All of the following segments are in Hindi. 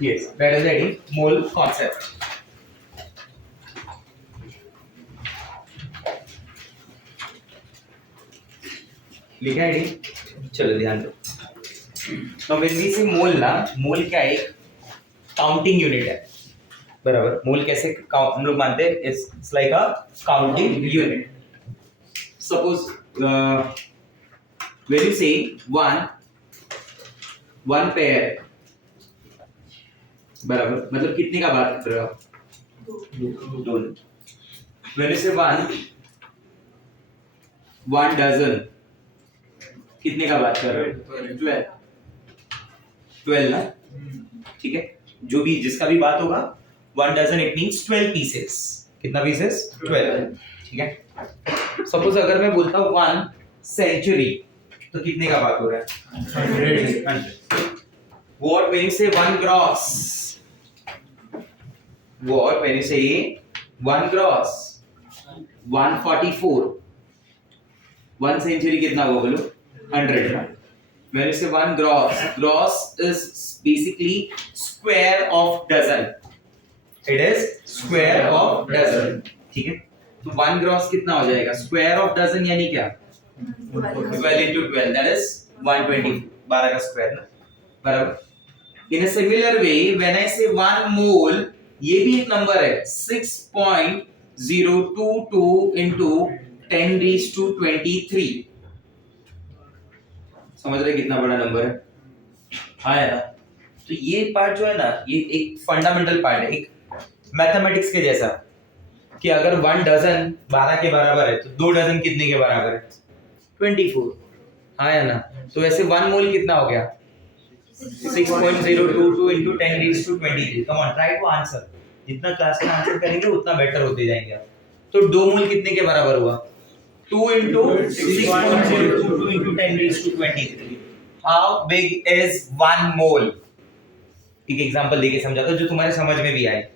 Yes, that is the mole concept. लिखा है चलो ध्यान दो. तो when we say mole ना, mole क्या है? काउंटिंग यूनिट है, बराबर. मोल कैसे हम लोग मानते हैं? It's like a counting unit. Suppose when you say one pair, बराबर, मतलब कितने का बात कर रहे हो आप? दो. when you say one dozen, कितने का बात कर रहे हो? 12 ना, ठीक है. जो भी जिसका भी बात होगा, 1 dozen इट मींस 12 पीसेस. कितना पीसेस? 12. ठीक है. सपोज अगर मैं बोलता हूँ 1 सेंचुरी, तो कितने का बात हो रहा है? 100. What when you say 1 gross? What when you say 1 gross? 144. 1 century कितना होगा बोलो? 100. When you say 1 gross, gross is basically square of dozen. It is square of dozen. ठीक है. तो 1 gross कितना हो जाएगा? Square of dozen यानी क्या? 12 into 12, that is 120. 12 का स्क्वायर ना, बराबर. In a similar way, when I say 1 mole, ये भी एक नंबर है. 6.022 into 10 raised to 23. समझ रहे कितना बड़ा नंबर है? हाँ है ना. तो ये पार्ट जो है ना, ये एक फंडामेंटल पार्ट है, एक मैथमेटिक्स के जैसा, कि अगर 1 डजन 12 के बराबर है, तो 2 डजन कितने के बराबर है? 24. हाँ है ना. तो वैसे 1 मोल कितना हो गया? 6.022 into 10 raised to 23. Come on, try to answer. जितना क्लास में आंसर करेंगे उतना बेटर होते जाएंगे आप. तो 2 मोल कितने के बराबर हुआ? 2 into 6.022 into 10 raised to 23. How big is 1 mole? एक एग्जांपल देके समझाता हूं जो तुम्हारे समझ में भी आए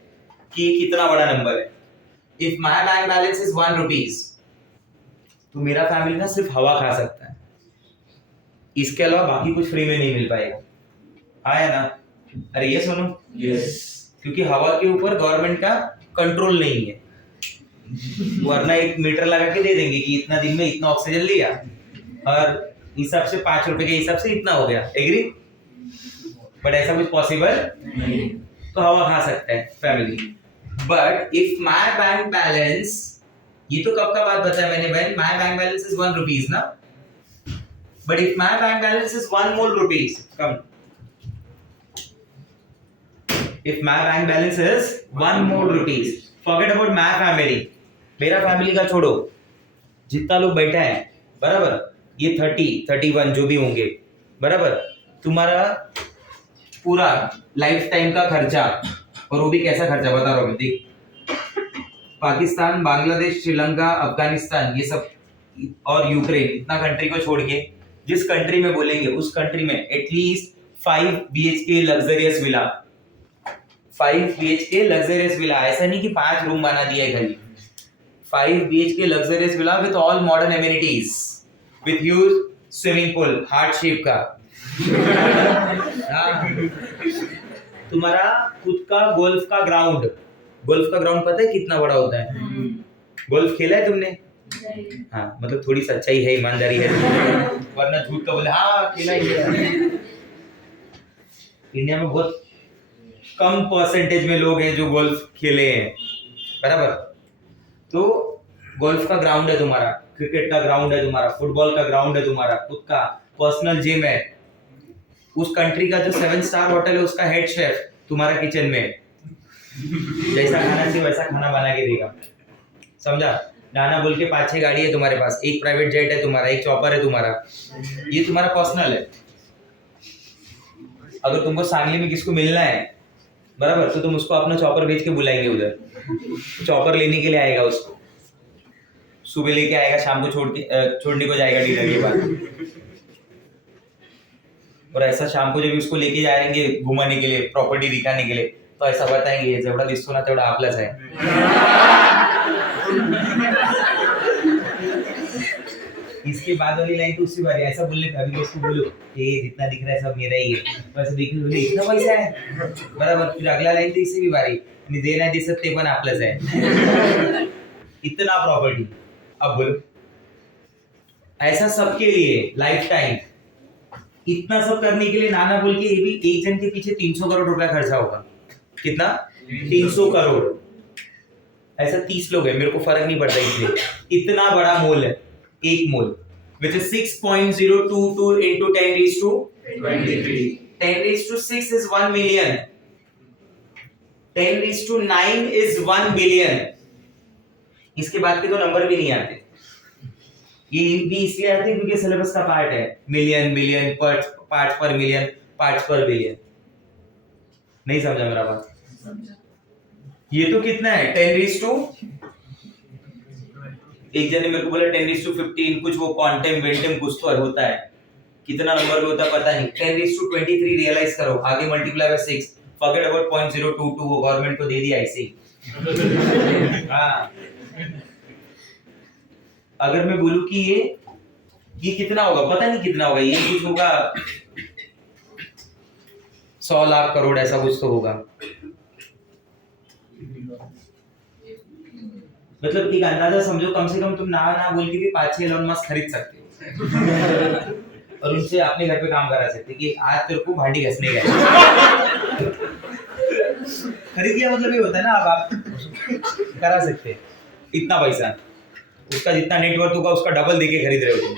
कि ये कितना बड़ा नंबर है. If my bank balance is 1 rupees, तो मेरा फैमिली ना सिर्फ हवा खा सकता है, इसके अलावा बाकी कुछ फ्री में नहीं मिल पाएगा. आया ना. अरे ये सुनो. यस. क्योंकि हवा के ऊपर गवर्नमेंट का कंट्रोल नहीं है, वरना एक मीटर लगा के दे देंगे कि इतना दिन में इतना ऑक्सीजन लिया और हिसाब से 5 रुपए के हिसाब से इतना हो गया. एग्री? बट ऐसा कुछ पॉसिबल नहीं. तो हवा खा सकता है family. But if my bank balance, ये तो कब का बात बताया मैंने बहन? My bank balance is 1 rupees ना. But if my bank balance is 1 mole rupees, कम. If my bank balance is 1 more rupees, forget about my family. मेरा फैमिली का छोड़ो, जितना लोग बैठा है, बराबर, ये 30, 31 जो भी होंगे, बराबर, तुम्हारा पूरा लाइफ टाइम का खर्चा, और वो भी कैसा खर्चा बता रहा हूँ मैं. देख, पाकिस्तान, बांग्लादेश, श्रीलंका, अफगानिस्तान, ये सब और यूक्रेन, इतना कंट्री को छोड़ के जिस कंट्री में बोलेंगे उस कंट्री में at least 5 BHK luxurious villa. 5 BHK luxurious villa. ऐसा नहीं कि 5 रूम बना दिया है घर. 5 BHK luxurious villa with all modern amenities, with huge swimming pool, heart shape का. तुम्हारा खुद का गोल्फ का ग्राउंड. गोल्फ का ग्राउंड पता है कितना बड़ा होता है? गोल्फ खेला है तुमने? हाँ, मतलब थोड़ी सच्चाई है, ईमानदारी है, वरना झूठ का बोले हाँ खेला ही है. इंडिया में बहुत कम परसेंटेज में लोग हैं जो गोल्फ खेले हैं, बराबर. तो गोल्फ का ग्राउंड है तुम्हारा, क्रिकेट का ग्राउंड है तुम्हारा, फुटबॉल का ग्राउंड है तुम्हारा, खुद का पर्सनल जिम है. उस कंट्री का जो 7 स्टार होटल है उसका हेड शेफ तुम्हारा किचन में, जैसा खाना चाहिए वैसा खाना बना के देगा. समझा? नाना बोल के 5-6 गाड़ी है तुम्हारे पास, एक प्राइवेट जेट है तुम्हारा, एक चॉपर है तुम्हारा. ये तुम्हारा पर्सनल है. अगर तुमको सांगली में किसको मिलना है, बराबर, तो तुम उसको अपना चॉपर भेज के बुलाएंगे उधर. चॉपर लेने के लिए आएगा, उसको सुबह लेके आएगा, शाम को छोड़ने को जाएगा डिनर के बाद. और ऐसा शाम को जब उसको लेके जाएंगे घुमाने के लिए, प्रॉपर्टी दिखाने के लिए, तो ऐसा बताएंगे जेवढा दिसतो ना तेवढा आपलाच आहे. इसके बाद वाली लाइन तो उससे बारी ऐसा बोलने का, अभी उसको बोलो ये जितना दिख रहा है सब मेरा ही है, बस देखिए बोले इतना पैसा है बराबर, फिर अगला लाइन तो इससे भी बारी आणि जे नाही दिसत ते पण आपलंच आहे इतना प्रॉपर्टी। अब बोलो ऐसा सबके लिए लाइफ टाइम, इतना सब करने के लिए नाना बोल के ये भी एक जन के पीछे 300 करोड़ रुपया खर्चा होगा। कितना? 300 करोड़। ऐसा 30 लोग हैं, मेरे को फर्क नहीं पड़ता इसलिए। इतना बड़ा मोल है, एक मोल which is 6.022 into 10 raised to 23. 10 raised to 6 is 1 million. 10 raised to 9 is 1 billion. इसके बाद के तो नंबर भी नहीं आते, ये भी इसलिए आते हैं क्योंकि सिलेबस का पार्ट है, मिलियन मिलियन पार्ट्स पर मिलियन पार्ट्स पर बिलियन। नहीं समझा मेरा बात? ये तो कितना है 10 रेज़ टू, एक जन ने मेरे को बोला 10 रेज़ टू 15 कुछ वो क्वांटम वेंटम कुछ तो होता है, कितना नंबर में होता है पता नहीं। 10 रेज़ टू 23 रियलाइज करो, आगे मल्टीप्लाई बाय 6, फॉरगेट अबाउट 0.022, वो गवर्नमेंट को दे दिया ऐसे ही। हाँ, अगर मैं बोलूं कि ये कितना होगा, पता नहीं कितना होगा, ये कुछ होगा 100 लाख करोड़ ऐसा कुछ तो होगा। मतलब एक अंदाजा समझो, कम से कम तुम ना बोल के भी 5-6 एलोन मस्क खरीद सकते हो और उनसे अपने घर पे काम करा सकते कि आज तेरे को भांडी घसने का खरीद लिया, मतलब ये होता है ना, अब आप करा सकते हैं। इतना पैसा, उसका जितना नेटवर्क होगा उसका डबल देके खरीद रहे हो तुम।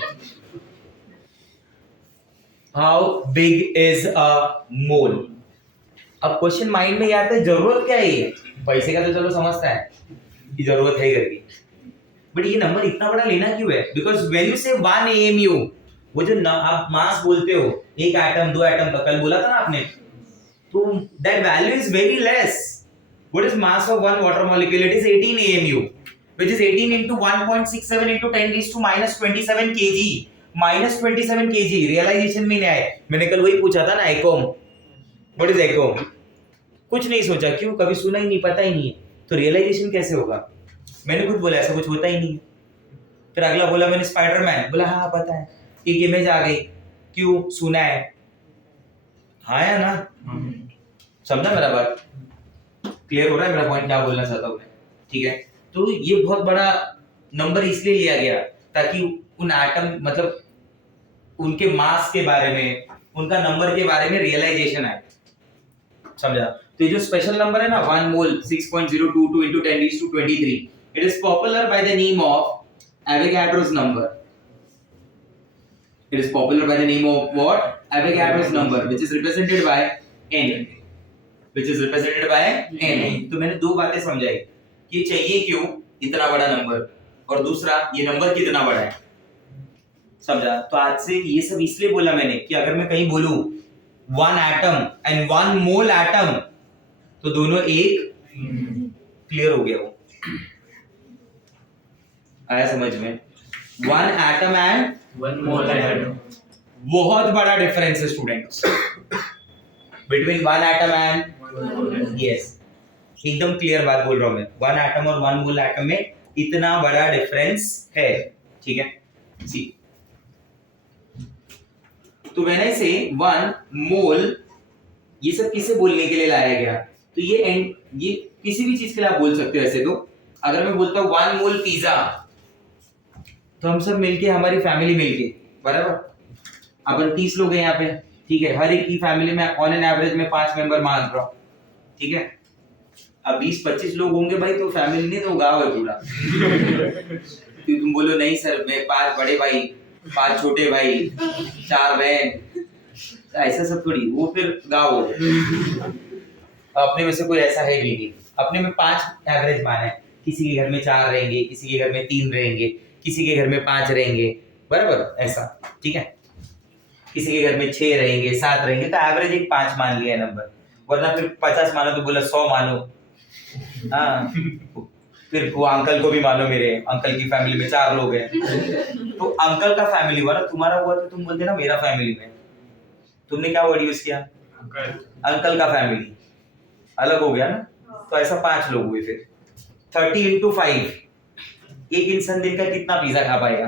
हाउ बिग इज अ मोल? अब क्वेश्चन माइंड में ये आता है जरूरत क्या है, ये पैसे का तो चलो समझता है कि जरूरत है करके, बट ये नंबर इतना बड़ा लेना क्यों है? बिकॉज व्हेन यू से 1 AMU, वो जो आप मास बोलते हो, एक एटम 2 एटम का कल बोला था ना आपने, तो that value is very less. What is mass of 1 water molecule? It is 18 AMU, which is 18 into 1.67 into 10 raised to minus 27 kg, minus 27 kg realisation में नहीं आए। मैंने कल वही पूछा था ना, एकोम, व्हाट इज एकोम? कुछ नहीं सोचा, क्यों, कभी सुना ही नहीं, पता ही नहीं है, तो रियलाइजेशन कैसे होगा? मैंने खुद बोला ऐसा कुछ होता ही नहीं। फिर अगला बोला मैंने स्पाइडरमैन, बोला हाँ पता है, एक इमेज आ गई, क्यों, सुना है, हाँ या ना? समझा मेरा बात? क्लियर हो रहा है मेरा पॉइंट, क्या बोलना चाहता हूँ मैं? ठीक है, तो ये बहुत बड़ा नंबर इसलिए लिया गया ताकि उन एटम, मतलब उनके मास के बारे में, उनका नंबर के बारे में रियलाइजेशन आए। समझा? तो ये जो स्पेशल नंबर है ना 1 मोल 6.022 into 10 raised to 23, it is popular by the name of Avogadro's number. It is popular by the name of what? Avogadro's number, which is represented by n, which is represented by n। तो मैंने दो बातें समझाई, ये चाहिए क्यों इतना बड़ा नंबर, और दूसरा ये नंबर कितना बड़ा है। समझा? तो आज से ये सब इसलिए बोला मैंने कि अगर मैं कहीं बोलूं 1 एटम एंड 1 मोल एटम, तो दोनों एक, क्लियर हो गया वो, आया समझ में? 1 एटम एंड 1 मोल एटम, बहुत बड़ा डिफरेंस है students between 1 atom and, yes, एकदम क्लियर बात बोल रहा हूं मैं, 1 एटम और 1 मोल एटम में इतना बड़ा डिफरेंस है। ठीक है, सी, तो व्हेन आई से 1 मोल, ये सब किसे बोलने के लिए लाया गया? तो ये किसी भी चीज के लिए आप बोल सकते हो। ऐसे तो अगर मैं बोलता हूं 1 मोल पिज्जा, तो हम सब मिलके, हमारी फैमिली मिलके, बराबर, अपन 30 लोग हैं यहाँ पे, ठीक है, हर एक की फैमिली में ऑन एन एवरेज में 5 मेंबर मान रहा हूं, ठीक है। अब 20-25 लोग होंगे भाई, तो फैमिली नहीं, तो गांव है पूरा। तो तुम बोलो नहीं सर, मैं 5 बड़े भाई, 5 छोटे भाई, 4 बहन, ऐसा सब थोड़ी, वो फिर गांव हो। अपने में से कोई ऐसा है भी नहीं, अपने में 5 एवरेज मान है, किसी के घर में 4 रहेंगे, किसी के घर में 3 रहेंगे, किसी के घर में 5 रहेंगे, बराबर ऐसा, ठीक है, किसी के घर में 6 रहेंगे, 7 रहेंगे, तो एवरेज एक 5 मान लिया नंबर, वरना फिर 50 मानो तो बोला 100 मानो। हाँ, फिर वो अंकल को भी मानो, मेरे अंकल की फैमिली में 4 लोग हैं, तो अंकल का फैमिली हुआ ना, तुम्हारा हुआ तो तुम बोलते ना मेरा फैमिली में, तुमने क्या वर्ड यूज किया? अंकल का फैमिली, अलग हो गया ना, तो ऐसा 5 लोग हुए। फिर 30 into 5, एक इंसान दिन का कितना पिज्जा खा पाएगा?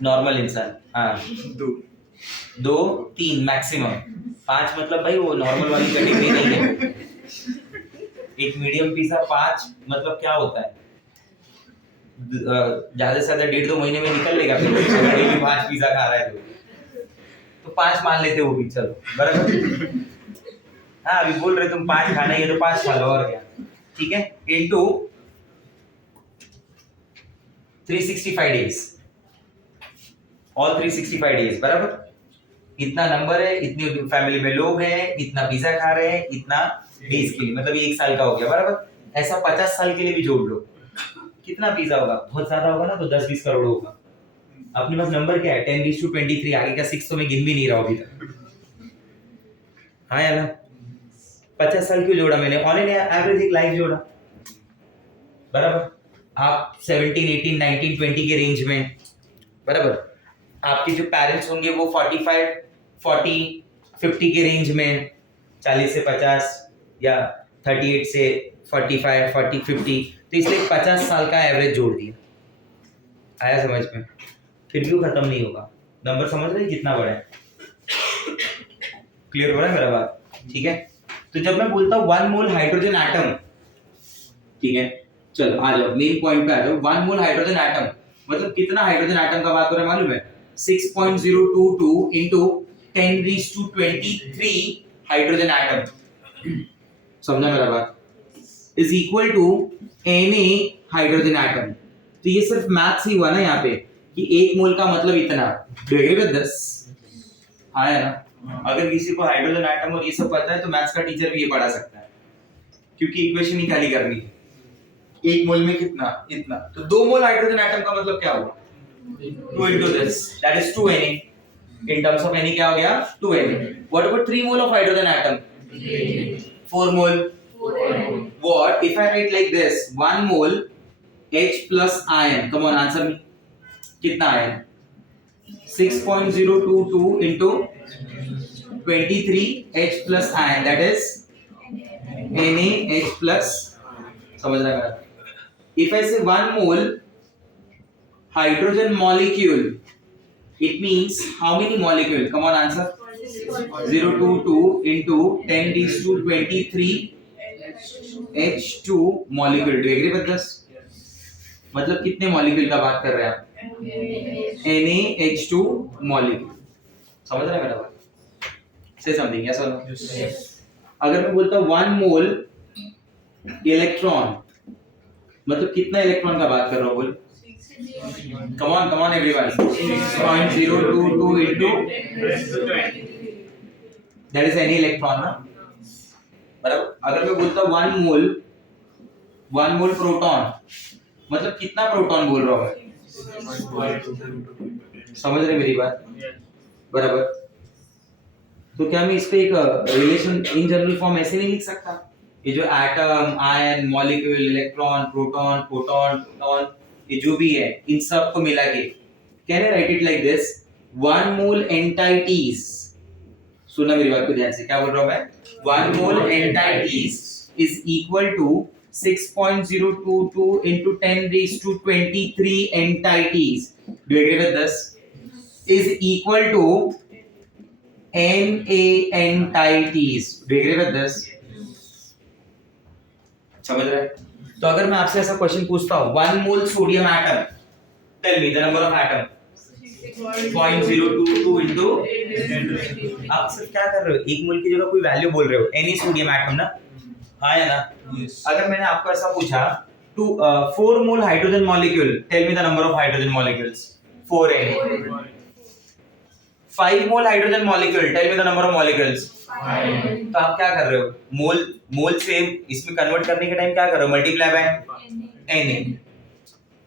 नॉर्मल इंसान, हाँ 2 3 मैक्सिमम, 5 मतलब भाई वो नॉर्मल वाली कैटेगरी नहीं है। एक मीडियम पिज्जा 5 मतलब क्या होता है, ज्यादा से ज्यादा 1.5-2 महीने में निकल लेगा फिर डेली 5 पिज्जा खा रहा है तो 5 मान लेते वो भी, चलो बराबर। हाँ अभी बोल रहे तुम 5 खाना है तो 5 खा लो और क्या, ठीक है, इनटू 365 डेज, ऑल 365 डेज बराबर। इतना नंबर है, इतनी फैमिली में लोग हैं, इतना पिज्जा खा रहे हैं, इतना डेज के लिए, मतलब ये 1 साल का हो गया बराबर। ऐसा 50 साल के लिए भी जोड़ लो, कितना पिज्जा होगा, बहुत ज्यादा होगा ना, तो 10-20 करोड़ होगा। अपने पास नंबर क्या है 10:23, आगे का 6 तो मैं गिन भी नहीं रहा अभी तक। हाँ यार 50 साल क्यों जोड़ा मैंने, ऑन एन एवरेज एक लाइफ जोड़ा बराबर। आप 17, 18, 19, 20 के रेंज में बराबर। आपके जो पेरेंट्स होंगे वो 45, 40, 50 के रेंज में, 40 से 50 या 38 से 45, 40, 50, तो इसलिए 50 साल का एवरेज जोड़ दिया। आया समझ में, फिर भी खत्म नहीं होगा, नंबर समझ रहे कितना बड़ा है, क्लियर हो रहा है मेरा बात, ठीक है। तो जब मैं बोलता हूँ 1 मोल हाइड्रोजन एटम, ठीक है, चलो आ जाओ मेन पॉइंट पे आ जाओ। 1 मोल हाइड्रोजन एटम मतलब कितना हाइड्रोजन एटम का बात हो रहा है मालूम है, 6.022 into 10⁻23 हाइड्रोजन एटम, समझा मेरा बात, is equal to Na hydrogen atom. तो ये सिर्फ मैथ्स ही हुआ ना यहाँ पे कि 1 मोल का मतलब इतना, do you agree with this? हाँ है ना, अगर किसी को हाइड्रोजन एटम और ये सब पता है तो मैथ्स का टीचर भी ये पढ़ा सकता है, क्योंकि इक्वेशन ही खाली करनी है। 1 मोल में कितना, इतना, तो 2 मोल हाइड्रोजन एटम का मतलब क्या हुआ, 2 into this, that is 2 Na. In terms of Na क्या हो गया 2 Na. What about 3 mole of hydrogen atom? 4 mole. What if I write like this, 1 mole H plus ion, come on answer me, कितना ion, 6.022 into 23 H plus ion, that is NaH plus, समझ रहा है? If I say 1 mole hydrogen molecule, it means how many molecule, come on answer, 022 into 10⁻23 H2 molecule, do you agree with this? मतलब कितने मॉलिक्यूल का बात कर रहे हैं आप, NaH2 मॉलिक्यूल, समझ रहे हैं मेरा बात, से समथिंग यस और नो। अगर मैं बोलता हूँ 1 मोल इलेक्ट्रॉन मतलब कितना इलेक्ट्रॉन का बात कर रहा हूँ, बोल, come on everyone, 6.022 into, that is any electron ना बराबर। अगर मैं बोलता हूँ 1 मोल प्रोटॉन मतलब कितना प्रोटॉन बोल रहा हूँ मैं, समझ रहे मेरी बात बराबर। तो क्या मैं इस पे एक रिलेशन इन जनरल फॉर्म ऐसे नहीं लिख सकता, ये जो atom, ion, molecule, electron, proton, photon, ये जो भी है इन सब को मिला के, can I write it like this, 1 mole entities, सुनना मेरी बात को ध्यान से, क्या बोल रहा हूं मैं, 1 mole entities is equal to 6.022 into 10⁻23 entities, do you agree with this, is equal to Na entities, do you agree with this, समझ रहे हैं? तो अगर मैं आपसे ऐसा क्वेश्चन पूछता हूँ 1 mole sodium atom, tell me the number of atom, 0.022 into, आप सिर्फ क्या कर रहे हो, 1 मोल की जगह कोई वैल्यू बोल रहे हो, एनी सोडियम एटम ना, हाँ या ना, अगर मैंने आपको ऐसा पूछा 4 mole hydrogen molecule, tell me the number of hydrogen molecules, 4Na, 5 mole hydrogen molecule, tell me the number of molecules, तो आप क्या कर रहे हो, मोल से इसमें कन्वर्ट करने के टाइम क्या कर रहे हो, मल्टीप्लाई बाय Na।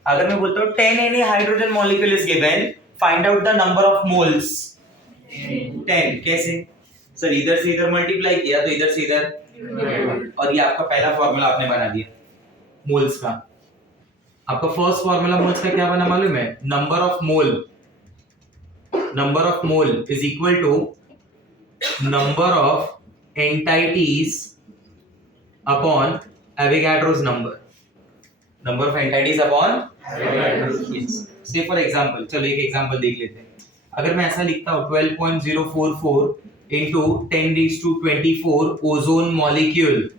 अगर मैं बोलता हूँ 10 Na hydrogen molecule is given, find out the number of moles, 10, कैसे सर, इधर से इधर मल्टीप्लाई किया तो इधर से इधर, और ये आपका पहला फॉर्मूला आपने बना दिया मोल्स का। आपका फर्स्ट फॉर्मूला मोल्स का क्या बना मालूम है, number of mole is equal to number of entities upon Avogadro's number of entities upon Avogadro's, yes, से फॉर एग्जांपल, चलो एक एग्जांपल देख लेते हैं। अगर मैं ऐसा लिखता हूं 12.044 into 10 raised to 24 ozone molecule,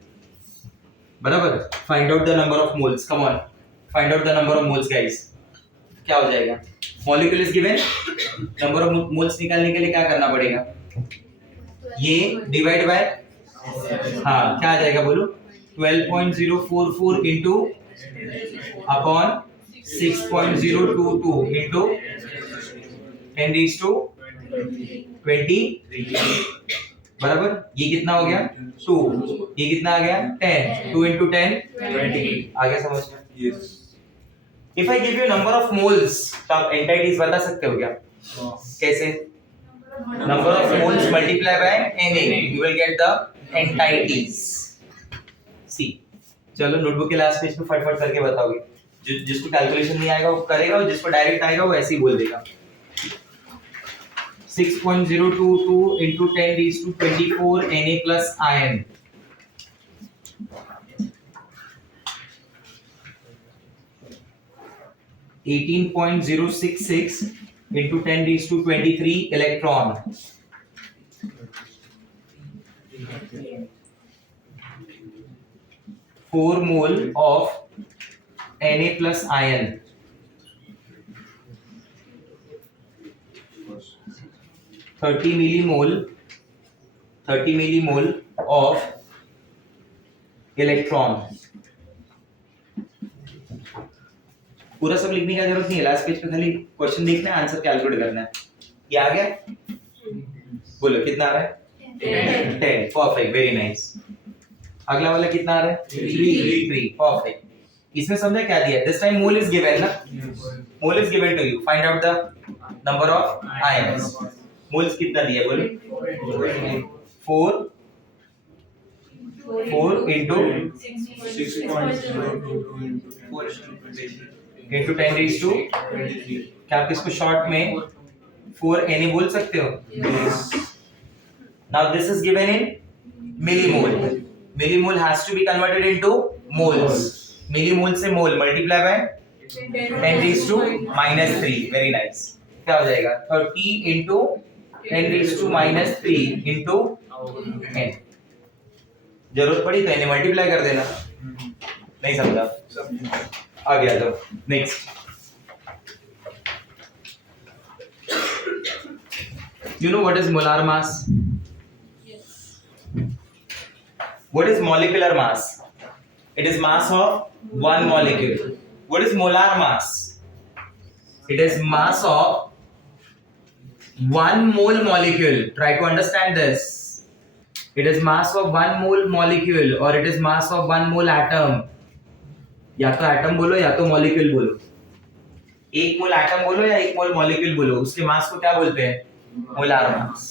बराबर, find out the number of moles, come on find out the number of moles guys. क्या हो जाएगा? Molecule is given, number of moles निकालने के लिए क्या करना पड़ेगा? ये डिवाइड बाय, हाँ क्या आ जाएगा बोलो? 12.044 into upon 6.022 into 10 raised to 23, बराबर। ये कितना हो गया? 2। ये कितना आ गया? 10। 2 into 10 20। आ गया समझ में? Yes. If I give you number of moles, तो आप एंटाइटीज बता सकते हो क्या? कैसे? Number of moles multiply by Na, you will get the entities. See, चलो नोटबुक के लास्ट पेज पे फटफट करके बताओगे। जिसको कैलकुलेशन नहीं आएगा वो करेगा, और जिसको डायरेक्ट आएगा वो ऐसे ही बोल देगा। 6.022 into 10 raised to 24 Na plus iron. (18.066 into 10 raised to 23 electron. 4 mole of Na plus iron. 30 millimole of electron. पूरा सब लिखने का जरूरत नहीं है, लास्ट पेज पे खाली क्वेश्चन देखना है, आंसर कैलकुलेट करना है। ये आ गया? बोलो कितना आ रहा है? 10। Perfect, very nice. अगला वाला कितना आ रहा है? 3। परफेक्ट। इसमें समझा क्या दिया? This time mole is given ना, mole is given to you, find out the number of ions. Moles कितना दिया बोलो? 4 into into 10 raised to, क्या आप इसको शॉर्ट में 4 Na बोल सकते हो? Now this is given in millimole. Millimole has to be converted into moles. Millimole से mole multiply by 10 raised to -3. Very nice. क्या हो जाएगा? 30 into 10 raised to -3 into 10. जरूरत पड़ी तो इन्हें मल्टीप्लाई कर देना। नहीं समझा? आ गया तो next. You know what is molar mass? Yes. What is molecular mass? It is mass of one molecule. What is molar mass? It is mass of 1 mole molecule. Try to understand this. It is mass of 1 mole molecule, or it is mass of 1 mole atom. या तो एटम बोलो या तो मॉलिक्यूल बोलो। 1 मोल एटम बोलो या 1 मोल मॉलिक्यूल बोलो, उसके मास को क्या बोलते हैं? Molar mass.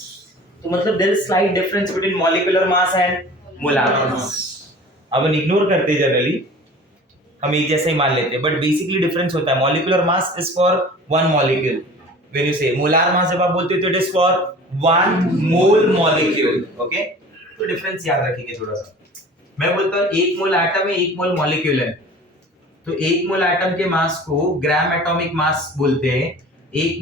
तो मतलब there is slight difference between molecular mass and molar mass. अब हम इग्नोर करते हैं जनरली, हम एक जैसा ही मान लेते हैं, बट बेसिकली डिफरेंस होता है। Molecular mass is for 1 molecule, when you से मोलार मास जब आप बोलते हो तो it is for 1 mole molecule. Okay, तो डिफरेंस याद रखेंगे थोड़ा सा। मैं बोलता हूं 1 मोल एटम है, 1 मोल मॉलिक्यूल है, तो 1 मोल एटम के मास को ग्राम एटॉमिक मास बोलते हैं, 1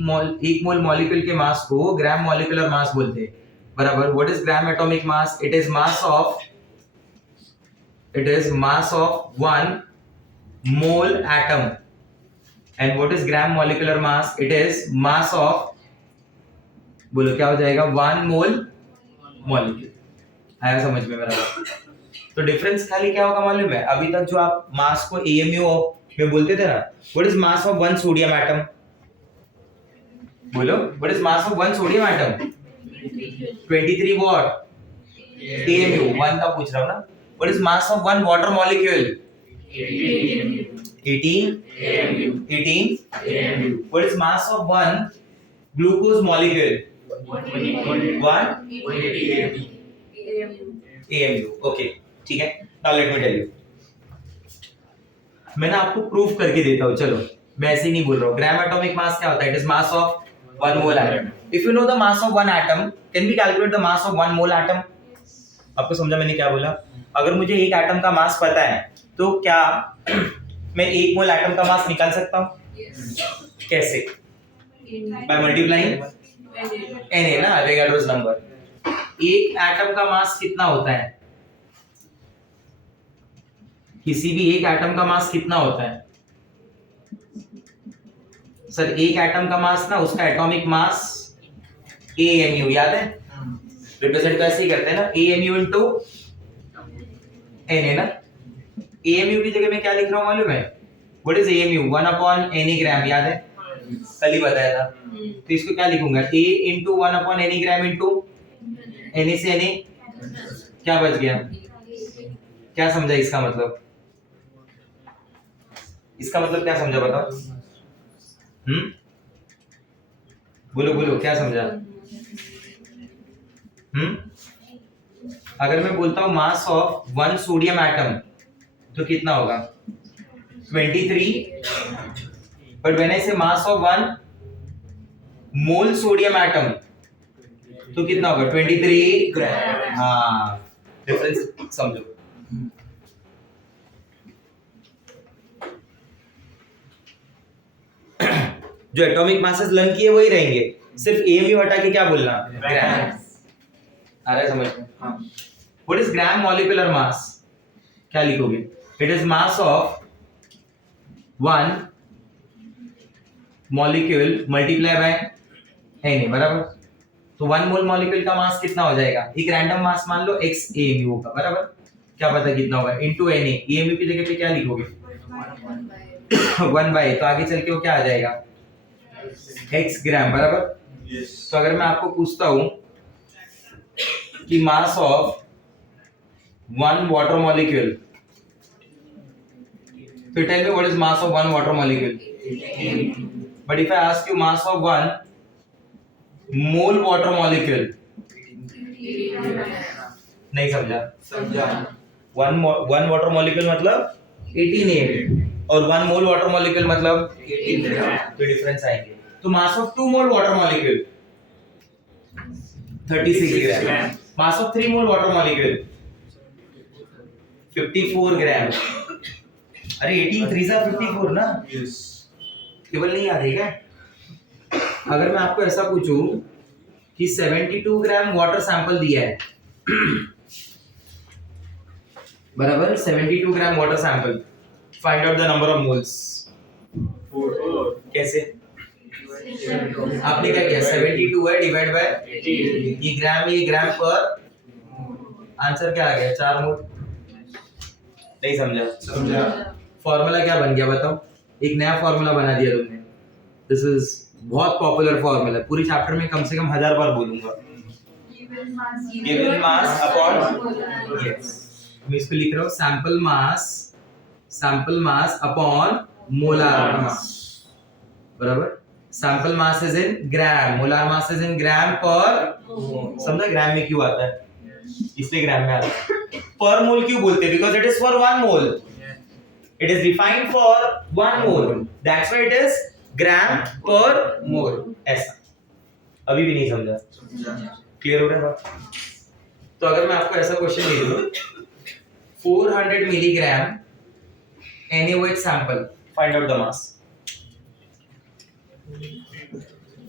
मोल मॉलिक्यूल के मास को ग्राम मॉलिक्यूलर मास बोलते हैं, बराबर। What is gram atomic mass? It is mass of 1 mole atom. And what is gram molecular mass? It is mass of, बोलो क्या हो जाएगा? 1 मोल मॉलिक्यूल। आया समझ में मेरा? तो डिफरेंस खाली क्या होगा मालूम है? अभी तक जो आप मास को AMU में बोलते थे ना, what is mass of 1 sodium atom? बोलो, what is mass of 1 sodium atom? 23 what? AMU। 1 का पूछ रहा हूं ना। What is mass of 1 water molecule? 18 AMU। What is mass of 1 glucose molecule? 1 AMU। Okay, ठीक है। Now let me tell you, मैं ना आपको प्रूफ करके देता हूं। चलो, मैं ऐसे ही नहीं बोल रहा हूं। ग्राम एटॉमिक मास क्या होता है? It is mass of 1 mole atom. If you know the mass of 1 atom, can we calculate the mass of 1 mole atom? आपको समझा मैंने क्या बोला? अगर मुझे एक एटम का मास पता है तो क्या मैं 1 मोल एटम का मास निकाल सकता हूं? कैसे? बाय मल्टीप्लाइंग Na ना, एवोगाड्रोस नंबर। एक एटम का मास कितना होता है? किसी भी एक एटम का मास कितना होता है? सर एक एटम का मास ना, उसका एटॉमिक मास AMU, याद है? रिप्रेजेंट कैसे ही करते हैं ना, AMU इनटू Na ना। AMU की जगह मैं क्या लिख रहा हूं मालूम है? What is AMU? 1/Na ग्राम, याद है? कल ही बताया था। तो इसको क्या लिखूंगा? A into 1/Na gram into Na से Na, क्या बच गया? क्या समझा इसका मतलब? इसका मतलब क्या समझा बताओ? बोलो बोलो, क्या समझा? अगर मैं बोलता हूं मास ऑफ 1 सोडियम एटम तो कितना होगा? 23। बट व्हेन आई से मास ऑफ 1 मोल सोडियम एटम तो कितना होगा? 23 ग्राम। हाँ, डिफरेंस समझो। जो एटॉमिक मासेस लर्न किए वही रहेंगे, सिर्फ AMU हटा के क्या बोलना? ग्राम। आ रहा है समझ में? हाँ। What is gram molecular mass? क्या लिखोगे? It is mass of 1 molecule multiply by Na, बराबर? तो 1 मोल मॉलिक्यूल का मास कितना हो जाएगा? एक रैंडम मास मान लो x AMU होगा, बराबर? क्या पता कितना होगा? Into Na। AMU की जगह पे क्या लिखोगे? 1 बाय, तो आगे चल के वो क्या आ जाएगा? x ग्राम, बराबर? तो अगर मैं आपको पूछता हूं कि मास ऑफ 1 वाटर मॉलिक्यूल, तो tell me what is mass of 1 water molecule? But if I ask you mass of 1 mole water molecule, नहीं समझा? समझा। 1 वाटर मॉलिक्यूल मतलब 18 और 1 मोल वाटर मॉलिक्यूल मतलब 18, तो डिफरेंस आएंगे। तो mass of 2 mole water molecule 36 gram, mass of 3 mole water molecule 54 ग्राम। अरे 18 3 जा 54 ना? यस। केवल नहीं आ रही क्या? अगर मैं आपको ऐसा पूछूं कि 72 ग्राम वाटर सैंपल दिया है, बराबर? 72 gram water sample, find out the number of moles. 4। कैसे? आपने क्या किया? 72 है डिवाइड बाय 18, ये ग्राम पर, आंसर क्या आ गया? 4 मोल। नहीं समझा? समझा। फॉर्मूला क्या बन गया बताओ? एक नया फॉर्मूला बना दिया तुमने। दिस इज बहुत पॉपुलर फॉर्मूला, पूरी चैप्टर में कम से कम 1000 बार बोलूंगा। गिवन मास अपॉन, यस, मैं इसको लिख रहा हूं sample mass upon molar mass, बराबर? Sample mass is in gram, molar mass is in gram per. समझा ग्राम में क्यों आता है? इसलिए ग्राम में आता है। पर मोल क्यों बोलते हैं? Because it is for 1 mole, it is defined for 1 mole, that's why it is gram per mole. ऐसा अभी भी नहीं समझा? क्लियर हो रहा है बात? तो अगर मैं आपको ऐसा क्वेश्चन दे दूं, 400 milligram NaOH sample, find out the mass.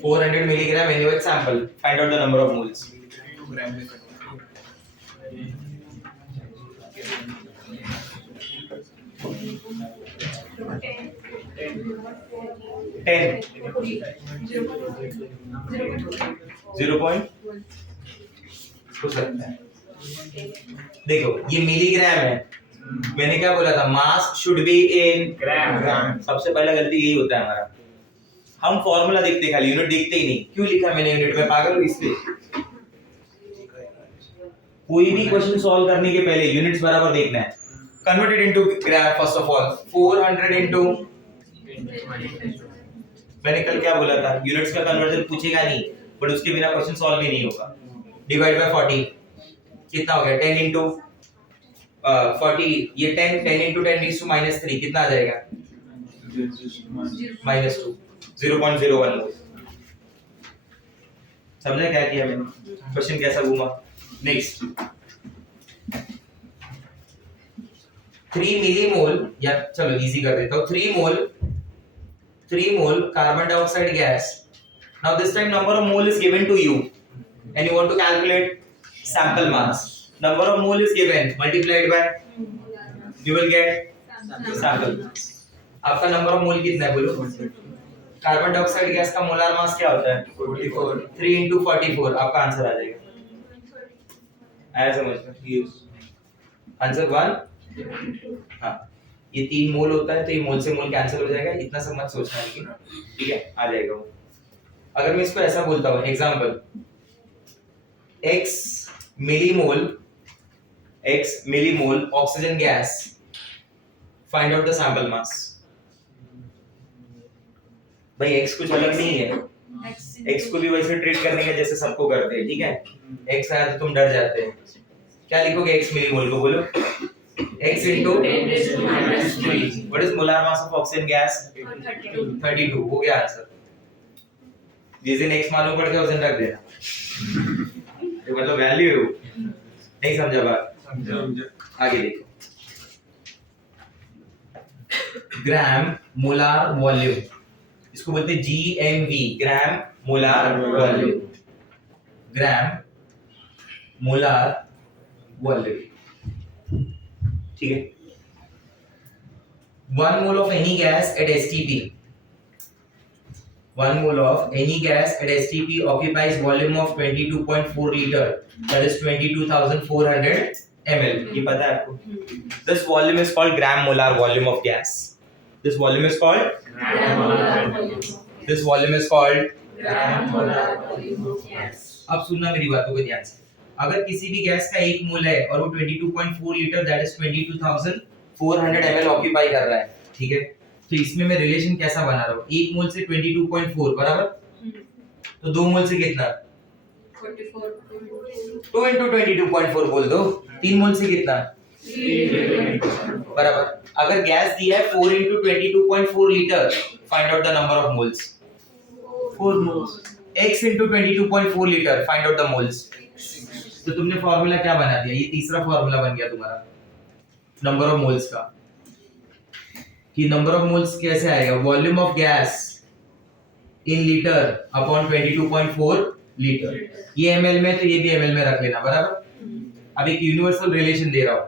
400 milligram NaOH sample, find out the number of moles. 10 0 point हो सकता है। देखो ये मिलीग्राम है, मैंने क्या बोला था? मास शुड बी इन ग्राम। सबसे पहला गलती यही होता है हमारा, हम फॉर्मूला देखते हैं खाली, यूनिट देखते ही नहीं। क्यों लिखा मैंने यूनिट में? पागल हो? इसलिए कोई भी क्वेश्चन सॉल्व करने के पहले यूनिट्स बराबर देखना है। Converted into gram first of all, 400 into, मैंने कल क्या बोला था? यूनिट्स का कन्वर्जन पूछेगा नहीं, बट उसके बिना क्वेश्चन सॉल्व ही नहीं होगा। डिवाइड बाय 40 कितना हो गया? 10 इनटू 40, ये 10 इनटू 10⁻³ कितना आ जाएगा? -2, 0.01। समझा क्या किया मैंने? क्वेश्चन कैसा घूमा? नेक्स्ट, 3 मिलीमोल, या चलो इजी कर देता हूं, 3 मोल 3 mole carbon dioxide gas. Now this time number of mole is given to you and you want to calculate sample mass. Number of mole is given, multiplied by you will get sample mass. आपका नंबर ऑफ मोल कितना है बोलो? कार्बन डाइऑक्साइड गैस का मोलार मास क्या होता है? 44. 3 into 44 आपका आंसर आ जाएगा. आया समझ में? आंसर 1. हाँ, ये 3 मोल होता है तो ये मोल से मोल कैंसिल हो जाएगा. इतना सब मत सोचना है, ठीक है? आ जाएगा वो. अगर मैं इसको ऐसा बोलता हूँ, example x millimole oxygen gas, find out the sample mass. भाई x कुछ अलग नहीं है, x को भी वैसे ट्रीट करने का जैसे सबको करते हैं, ठीक है? x आया तो तुम डर जाते हैं. क्या लिखोगे x मिलीमोल को? बोलो x into 3. What is molar mass of oxygen gas? 32. हो गया आंसर. जिस दिन x मालूम पड़ गया उस दिन रख देना. तो मतलब वैल्यू नहीं समझा बात? समझा. आगे देखो. ग्राम मोलार वॉल्यूम, इसको बोलते हैं GMV, ग्राम मोलार वॉल्यूम. ग्राम मोलार वॉल्यूम, ठीक है? 1 mole of any gas at STP, 1 mole of any gas at STP occupies volume of 22.4 liter, that is 22,400 ml. ये पता है आपको? This volume is called gram molar volume of gas. This volume is called gram molar volume. This volume is called gram molar volume of gas. अब सुनना मेरी बातों को ध्यान से. अगर किसी भी गैस का 1 मोल है और वो 22.4 litre, that is 22,400 ml occupy कर रहा है, ठीक है? तो इसमें मैं रिलेशन कैसा बना रहा हूँ? 1 मोल से 22.4 बराबर, तो 2 मोल से कितना? 44. 2 into 22.4 बोल दो. 3 मोल से कितना? 3 बराबर. अगर गैस दिया है 4 into 22.4 litre, find out the number of moles. 4 moles. x into 22.4 litre, find out the moles. तो तुमने फॉर्मूला क्या बना दिया? ये तीसरा फॉर्मूला बन गया तुम्हारा नंबर ऑफ मोल्स का. कि नंबर ऑफ मोल्स कैसे आएगा? Volume of gas in litre upon 22.4 litre. ये ml में, तो ये भी ml में रख लेना, बराबर? अब एक यूनिवर्सल रिलेशन दे रहा हूं